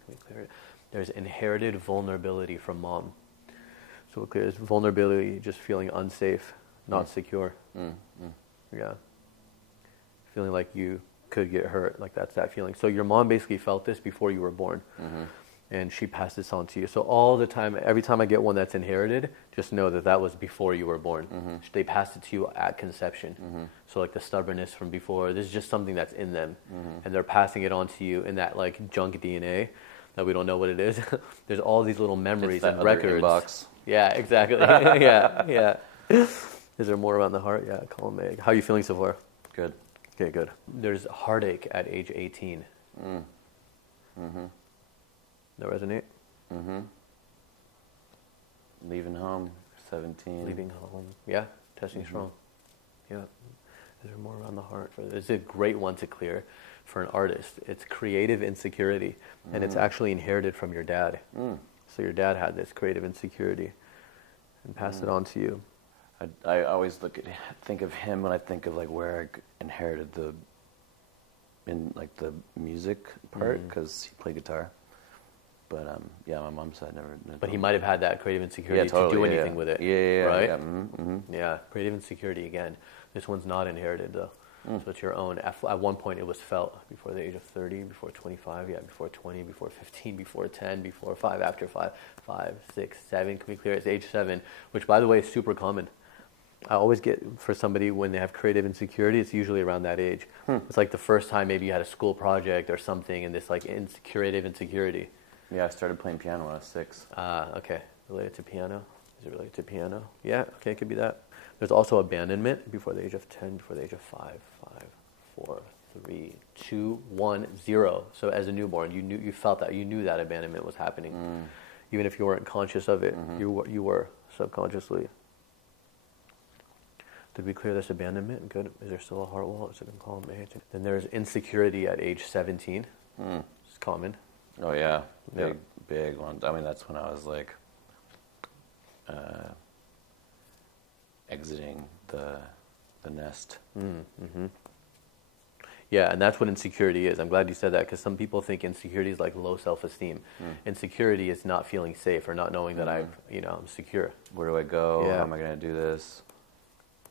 we clear it? There's inherited vulnerability from mom. So we'll clear this vulnerability, just feeling unsafe, not secure. Yeah. Feeling like you could get hurt, like that's that feeling. So your mom basically felt this before you were born. And she passed this on to you. So all the time, every time I get one that's inherited, just know that that was before you were born. They passed it to you at conception. So like the stubbornness from before, this is just something that's in them. And they're passing it on to you in that like junk DNA that we don't know what it is. There's all these little memories and records. Inbox. Yeah, exactly. yeah. Is there more around the heart? Yeah, call Meg. How are you feeling so far? Good. Okay, good. There's heartache at age 18. That resonate? Leaving home, 17. Leaving home. Yeah, testing strong. Yeah. Is there more around the heart? It's a great one to clear for an artist. It's creative insecurity, and it's actually inherited from your dad. So your dad had this creative insecurity and passed it on to you. I always think of him when I think of like where I inherited the music part, because he played guitar. But yeah, my mom's side never. But he might have had that creative insecurity to do anything with it. Yeah. Right? Yeah, creative insecurity again. This one's not inherited though. So it's your own. At one point it was felt before the age of 30, before 25, before 20, before 15, before 10, before 5, after 5, 5, 6, 7. Can we clear it? It's age 7, which by the way is super common. I always get for somebody when they have creative insecurity, it's usually around that age. It's like the first time maybe you had a school project or something, and this like creative insecurity. Yeah, I started playing piano when I was 6. Okay. Related to piano? Is it related to piano? Yeah, okay, it could be that. There's also abandonment before the age of 10, before the age of 5, 4, 3, 2, 1, 0. So as a newborn, you felt that, you knew that abandonment was happening. Even if you weren't conscious of it, you were subconsciously. Did we clear this abandonment? Good. Is there still a heart wall? Is it in column A? Then there's insecurity at age 17. It's common. Oh yeah, big one. I mean, that's when I was like exiting the nest. Yeah, and that's what insecurity is. I'm glad you said that, because some people think insecurity is like low self-esteem. Insecurity is not feeling safe or not knowing that I'm secure. Where do I go? Yeah. How am I going to do this?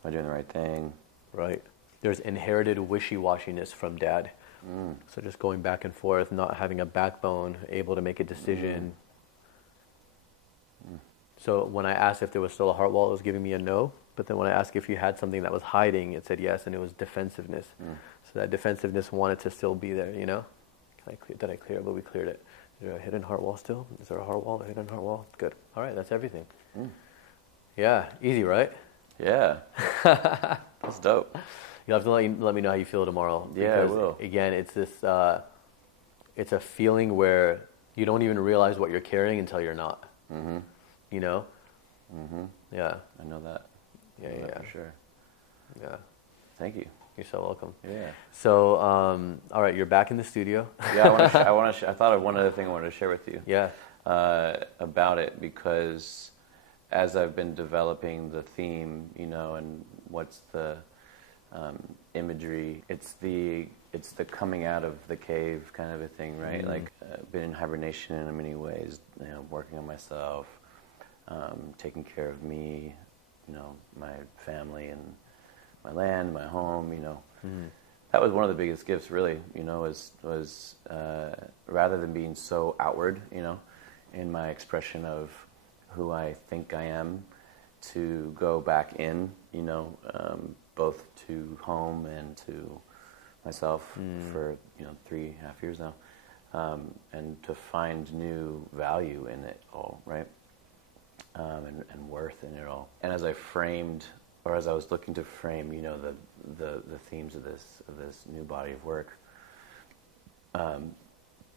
Am I doing the right thing? Right. There's inherited wishy-washiness from dad. So just going back and forth, not having a backbone, able to make a decision. So when I asked if there was still a heart wall, it was giving me a no. But then when I asked if you had something that was hiding, it said yes, and it was defensiveness. So that defensiveness wanted to still be there, you know? Did I clear it? But we cleared it. Is there a hidden heart wall still? Is there a heart wall, a hidden heart wall? Good. All right, that's everything. Yeah, easy, right? Yeah. That's dope. You'll have to let me know how you feel tomorrow. Yeah, I will. Again, it's this, it's a feeling where you don't even realize what you're carrying until you're not. You know? Yeah. I know that. Yeah, For sure. Yeah. Thank you. You're so welcome. Yeah. So, all right, you're back in the studio. Yeah, I thought of one other thing I wanted to share with you. Yeah. About it, because as I've been developing the theme, you know, and what's the imagery, it's the coming out of the cave kind of a thing, right? Like, been in hibernation in many ways, you know, working on myself, taking care of me, you know, my family and my land, my home, you know. That was one of the biggest gifts, really, you know, was rather than being so outward, you know, in my expression of who I think I am, to go back in, you know, both to home and to myself for, you know, 3.5 years now, and to find new value in it all, right? And worth in it all. And as I framed, or as I was looking to frame, you know, the themes of this new body of work,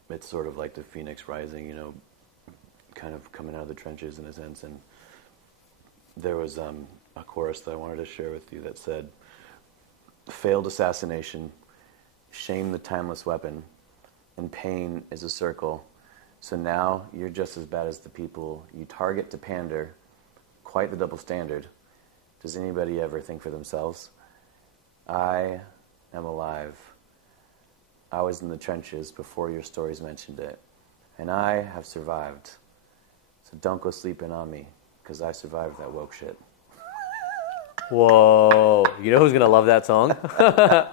it's sort of like the phoenix rising, you know, kind of coming out of the trenches in a sense. And there was a chorus that I wanted to share with you that said, "Failed assassination, shame the timeless weapon, and pain is a circle. So now you're just as bad as the people you target to pander, quite the double standard. Does anybody ever think for themselves? I am alive. I was in the trenches before your stories mentioned it, and I have survived. So don't go sleeping on me, because I survived that woke shit." Whoa. You know who's going to love that song?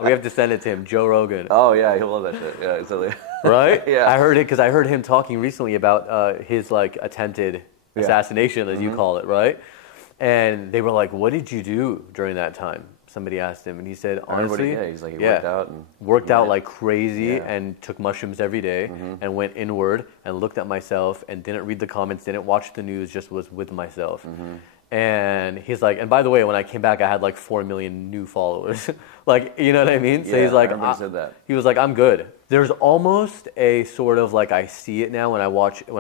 We have to send it to him, Joe Rogan. Oh yeah, he'll love that shit. Yeah, exactly. Right? Yeah. I heard it because I heard him talking recently about his like attempted assassination, as you call it, right? And they were like, "What did you do during that time?" Somebody asked him, and he said, "Honestly, he's like, he worked out and worked out like crazy, Yeah. and took mushrooms every day, and went inward and looked at myself and didn't read the comments, didn't watch the news, just was with myself." And he's like, and by the way, when I came back, I had like 4 million new followers. Like, you know what I mean? So Yeah, he's like, I remember he said that. he was like, "I'm good." There's almost a sort of like, I see it now when I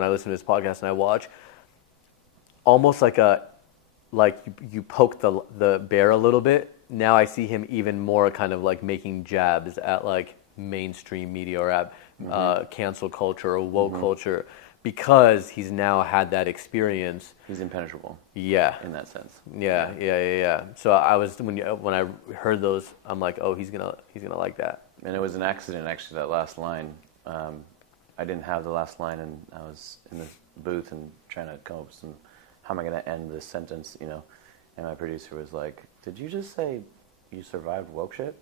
listen to his podcast and I watch, almost like you poke the bear a little bit. Now I see him even more kind of like making jabs at like mainstream media or at cancel culture or woke culture, because he's now had that experience. He's impenetrable. Yeah. In that sense. Yeah. So I was when I heard those, I'm like, oh, he's gonna like that. And it was an accident, actually, that last line. I didn't have the last line, and I was in the booth and trying to come up with how am I going to end this sentence, you know? And my producer was like, "Did you just say you survived woke shit?"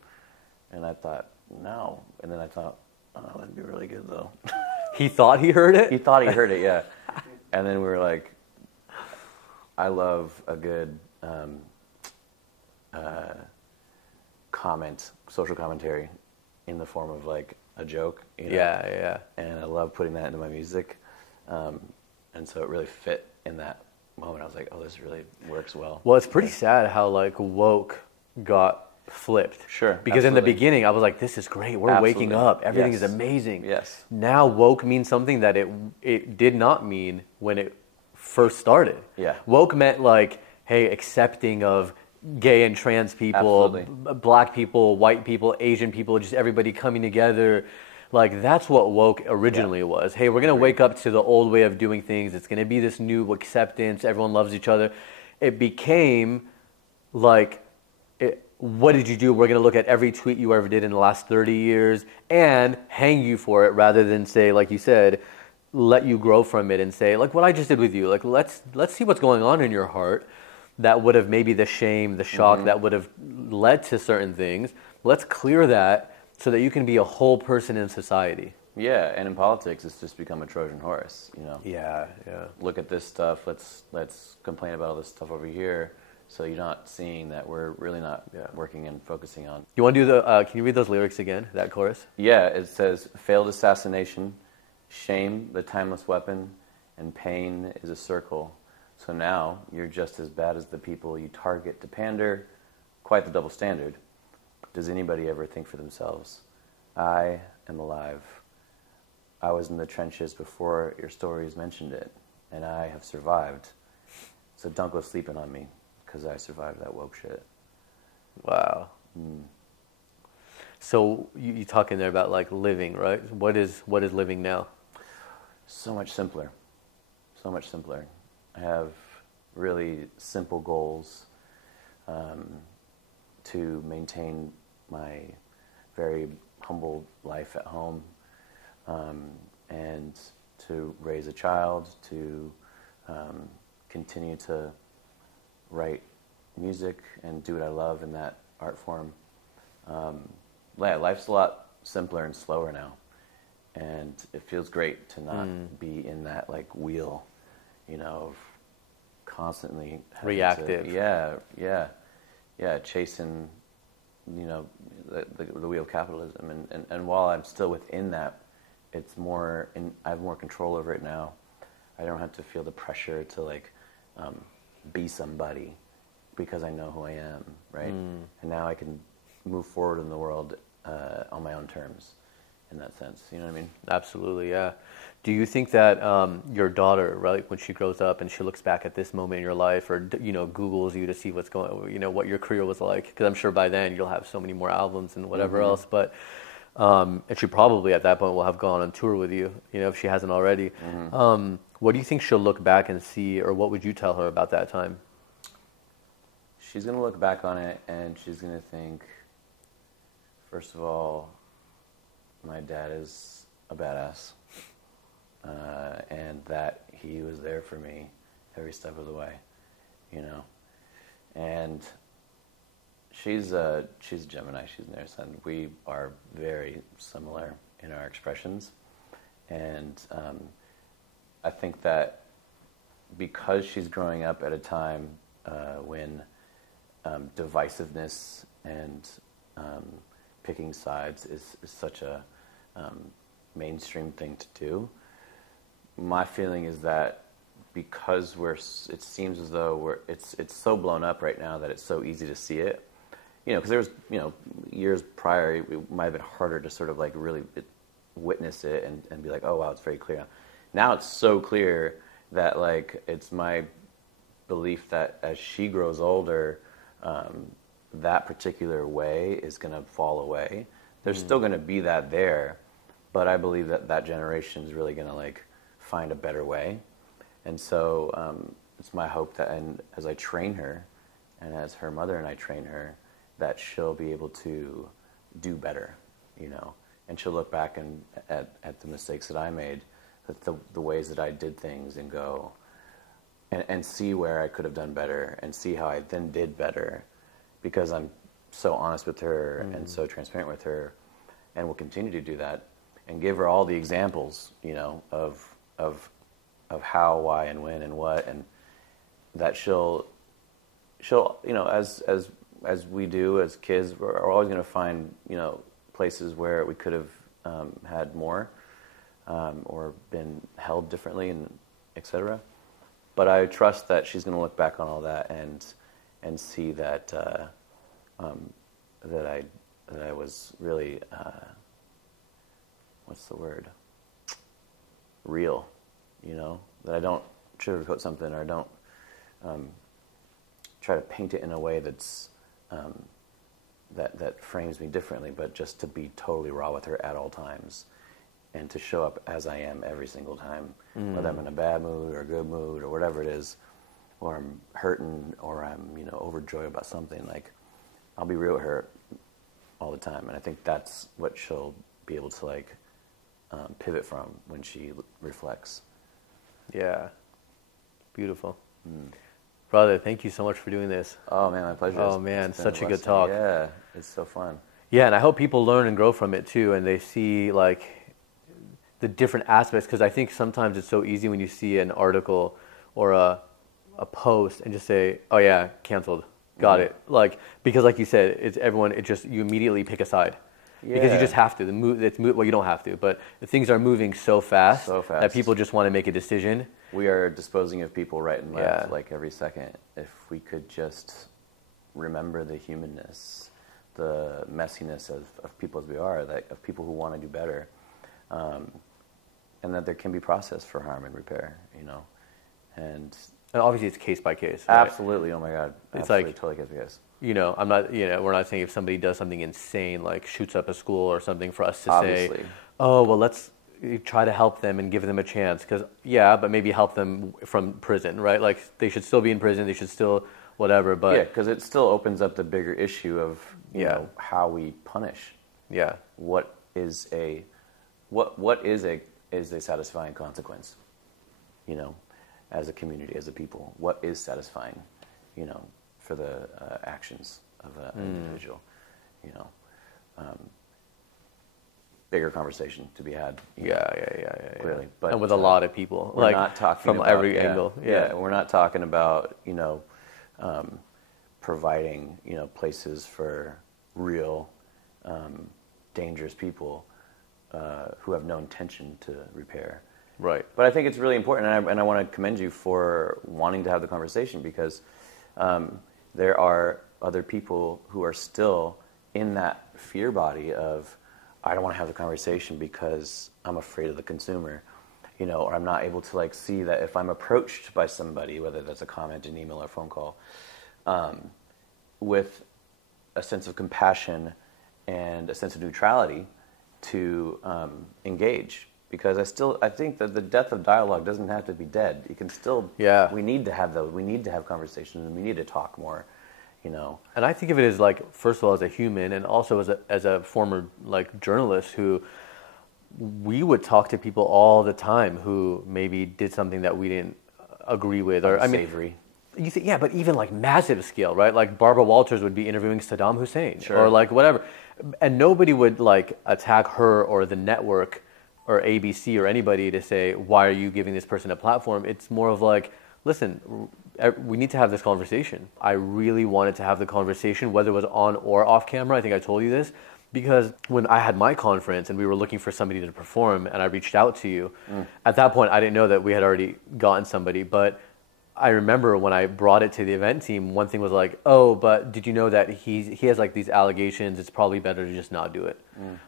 And I thought, no. And then I thought, oh, that'd be really good, though. He thought he heard it? He thought he heard it, yeah. And then we were like, I love a good social commentary in the form of like a joke. You know? Yeah. And I love putting that into my music. And so it really fit in that moment. I was like, oh, this really works well. Well, it's pretty sad how like woke got flipped. Sure. Because in the beginning, I was like, this is great. We're waking up. Everything is amazing. Yes. Now woke means something that it did not mean when it first started. Yeah. Woke meant like, hey, accepting of gay and trans people, black people, white people, Asian people, just everybody coming together. Like, that's what woke originally was. Hey, we're going to wake up to the old way of doing things. It's going to be this new acceptance. Everyone loves each other. It became like, what did you do? We're going to look at every tweet you ever did in the last 30 years and hang you for it, rather than say, like you said, let you grow from it and say, like what I just did with you. Like, let's see what's going on in your heart that would have maybe the shame, the shock that would have led to certain things. Let's clear that, so that you can be a whole person in society. Yeah, and in politics, it's just become a Trojan horse, you know? Yeah. Look at this stuff, let's complain about all this stuff over here, so you're not seeing that we're really not working and focusing on. You want to do can you read those lyrics again, that chorus? Yeah, it says, failed assassination, shame, the timeless weapon, and pain is a circle. So now, you're just as bad as the people you target to pander, quite the double standard. Does anybody ever think for themselves? I am alive. I was in the trenches before your stories mentioned it, and I have survived. So don't go sleeping on me, because I survived that woke shit. Wow. So you talking there about like living, right? What is living now? So much simpler. So much simpler. I have really simple goals to maintain my very humble life at home, and to raise a child, to continue to write music and do what I love in that art form. Life's a lot simpler and slower now, and it feels great to not be in that like wheel, you know, of constantly reactive. Chasing, you know, the wheel of capitalism, and while I'm still within that, it's more, I have more control over it now. I don't have to feel the pressure to like be somebody, because I know who I am, right? And now I can move forward in the world on my own terms, in that sense. You know what I mean? Absolutely, yeah. Do you think that your daughter, right, when she grows up and she looks back at this moment in your life, or you know, Googles you to see what's going, you know, what your career was like? Because I'm sure by then you'll have so many more albums and whatever else. But and she probably at that point will have gone on tour with you, you know, if she hasn't already. What do you think she'll look back and see, or what would you tell her about that time? She's gonna look back on it and she's gonna think, first of all, my dad is a badass. And that he was there for me every step of the way, you know. And she's a Gemini, she's an air sign. We are very similar in our expressions. And I think that because she's growing up at a time when divisiveness and picking sides is such a mainstream thing to do, my feeling is that because it seems as though it's so blown up right now that it's so easy to see it, you know, because there was, you know, years prior it might have been harder to sort of like really witness it and be like, oh wow, it's very clear. Now it's so clear that like it's my belief that as she grows older, that particular way is going to fall away. There's still going to be that there, but I believe that generation is really going to like find a better way. And so it's my hope that, and as I train her, and as her mother and I train her, that she'll be able to do better, you know, and she'll look back at the mistakes that I made, the ways that I did things, and go and see where I could have done better, and see how I then did better, because I'm so honest with her and so transparent with her, and will continue to do that, and give her all the examples, you know, of how, why, and when, and what, and that she'll, you know, as as we do as kids, we're always going to find, places where we could have had more or been held differently, and etc. But I trust that she's going to look back on all that and see that that I was really what's the word? Real, that I don't sugarcoat something, or I don't try to paint it in a way that's that frames me differently, but just to be totally raw with her at all times, and to show up as I am every single time, whether I'm in a bad mood or a good mood or whatever it is, or I'm hurting or I'm overjoyed about something. Like, I'll be real with her all the time, and I think that's what she'll be able to pivot from when she reflects. Yeah, beautiful. Brother, thank you so much for doing this. Oh man, my pleasure. Oh man, such a good talk. Yeah, it's so fun. Yeah, and I hope people learn and grow from it too, and they see the different aspects, because I think sometimes it's so easy when you see an article or a post and just say, oh yeah, canceled, got it. Because like you said, it's everyone, you immediately pick a side. Yeah. Because you just have to. Well, you don't have to, but things are moving so fast that people just want to make a decision. We are disposing of people right and left, every second. If we could just remember the humanness, the messiness of people as we are, of people who want to do better, and that there can be process for harm and repair, and obviously it's case by case. Right? Absolutely. Oh my God. It's totally case by case. I'm not, we're not saying if somebody does something insane, like shoots up a school or something, for us to Obviously. say, oh, well, let's try to help them and give them a chance. Because, but maybe help them from prison, right? Like, they should still be in prison. They should still whatever. But yeah, because it still opens up the bigger issue of how we punish. Yeah. What is a satisfying consequence? As a community, as a people, what is satisfying? For the actions of an individual, bigger conversation to be had. Clearly, but and with a lot of people, we're not talking from about, every angle. Yeah, we're not talking about providing places for real dangerous people who have no intention to repair. Right. But I think it's really important, and I want to commend you for wanting to have the conversation, because there are other people who are still in that fear body of, I don't want to have the conversation because I'm afraid of the consumer, or I'm not able to see that if I'm approached by somebody, whether that's a comment, an email, or a phone call, with a sense of compassion and a sense of neutrality to engage. Because I think that the death of dialogue doesn't have to be dead. You can still, we need to have those. We need to have conversations, and we need to talk more, And I think of it as first of all, as a human, and also as a former journalist who, we would talk to people all the time who maybe did something that we didn't agree with, or unsavory. You think, but even massive scale, right? Like Barbara Walters would be interviewing Saddam Hussein, sure. or whatever, and nobody would attack her or the network or ABC or anybody to say, why are you giving this person a platform? It's more of listen, we need to have this conversation. I really wanted to have the conversation, whether it was on or off camera. I think I told you this, because when I had my conference and we were looking for somebody to perform, and I reached out to you, at that point I didn't know that we had already gotten somebody, but I remember when I brought it to the event team, one thing was oh, but did you know that he has these allegations? It's probably better to just not do it.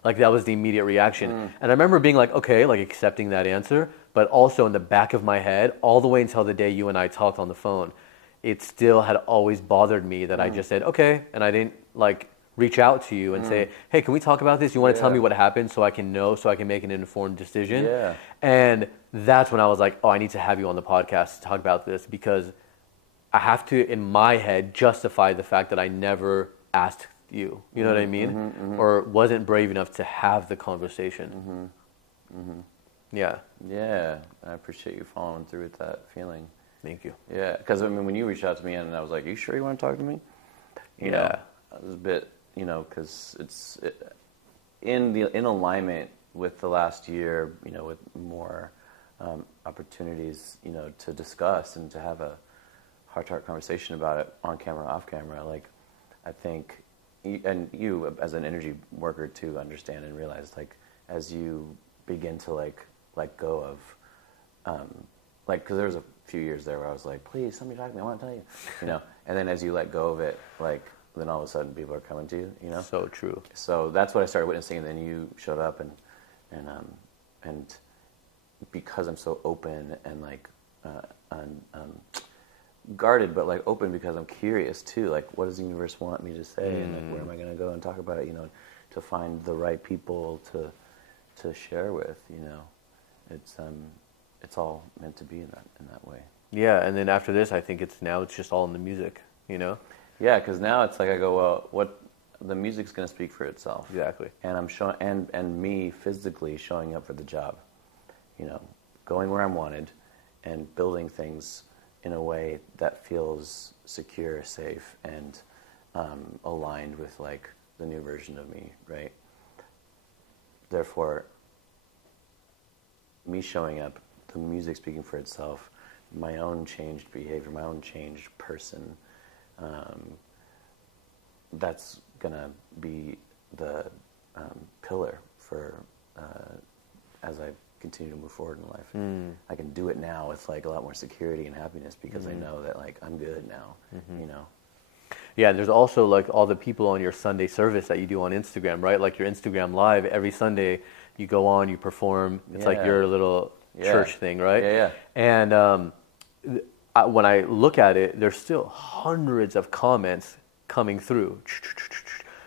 That was the immediate reaction. And I remember being okay, accepting that answer, but also in the back of my head, all the way until the day you and I talked on the phone, it still had always bothered me that I just said, okay, and I didn't reach out to you and say, hey, can we talk about this? You want to tell me what happened so I can know, so I can make an informed decision? Yeah. And that's when I was oh, I need to have you on the podcast to talk about this, because I have to, in my head, justify the fact that I never asked you. You know what I mean? Or wasn't brave enough to have the conversation. Yeah. Yeah, I appreciate you following through with that feeling. Thank you. Yeah, because when you reached out to me and I was like, you sure you want to talk to me? You know, I was a bit, because it's in alignment with the last year, with more opportunities, to discuss and to have a heart-to-heart conversation about it on camera, off camera. I think, and you as an energy worker too, understand and realize, like, as you begin to like let go of, like, because there was a few years there where I was like, please, somebody talk to me, I want to tell you, you know. And then as you let go of it, like, then all of a sudden people are coming to you, you know. So true. So that's what I started witnessing, and then you showed up, and because I'm so open and like guarded, but like open because I'm curious too. Like, what does the universe want me to say, and like, where am I going to go and talk about it? You know, to find the right people to share with. You know, it's all meant to be in that way. Yeah, and then after this, I think it's just all in the music. You know. Yeah, because now it's like I go, well, what the music's going to speak for itself. Exactly. And I'm showing, and me physically showing up for the job. You know, going where I'm wanted, and building things in a way that feels secure, safe, and aligned with like the new version of me, right? Therefore, me showing up, the music speaking for itself, my own changed behavior, my own changed person, that's gonna be the pillar for as I continue to move forward in life. I can do it now with like a lot more security and happiness because I know that like I'm good now, you know. Yeah, there's also like all the people on your Sunday service that you do on Instagram, right? Like your Instagram live every Sunday, you go on, you perform. It's like your little church thing, right? Yeah. And when I look at it, there's still hundreds of comments coming through.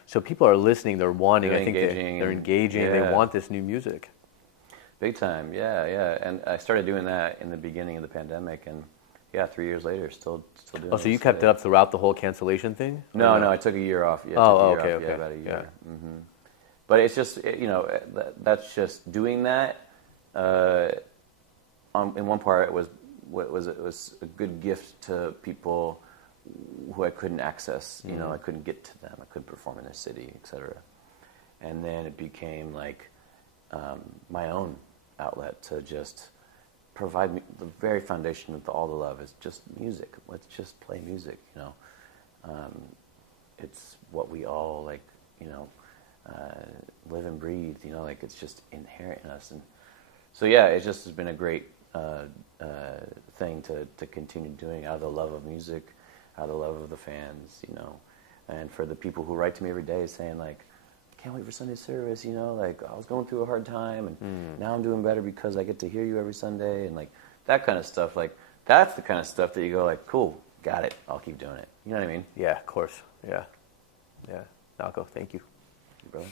So people are listening, they're wanting, I think they're engaging, they want this new music. Big time, yeah. And I started doing that in the beginning of the pandemic, and 3 years later, still doing it. Oh, so you kept it up throughout the whole cancellation thing? No, I took a year off. Yeah, okay. Yeah, about a year. Yeah. But it's just, you know, that's just doing that. In one part, it was a good gift to people who I couldn't access. You know, I couldn't get to them. I couldn't perform in their city, etc. And then it became like my own outlet to just provide me the very foundation of all the love is just music. Let's just play music, you know. It's what we all like, you know, live and breathe, you know, like it's just inherent in us. And so it just has been a great thing to continue doing out of the love of music, out of the love of the fans, you know, and for the people who write to me every day saying like, can't wait for Sunday service, you know, like I was going through a hard time and now I'm doing better because I get to hear you every Sunday, and like that kind of stuff, like that's the kind of stuff that you go like, cool, got it, I'll keep doing it. You know what I mean? Yeah, of course. Yeah. Nahko, thank you. Brother.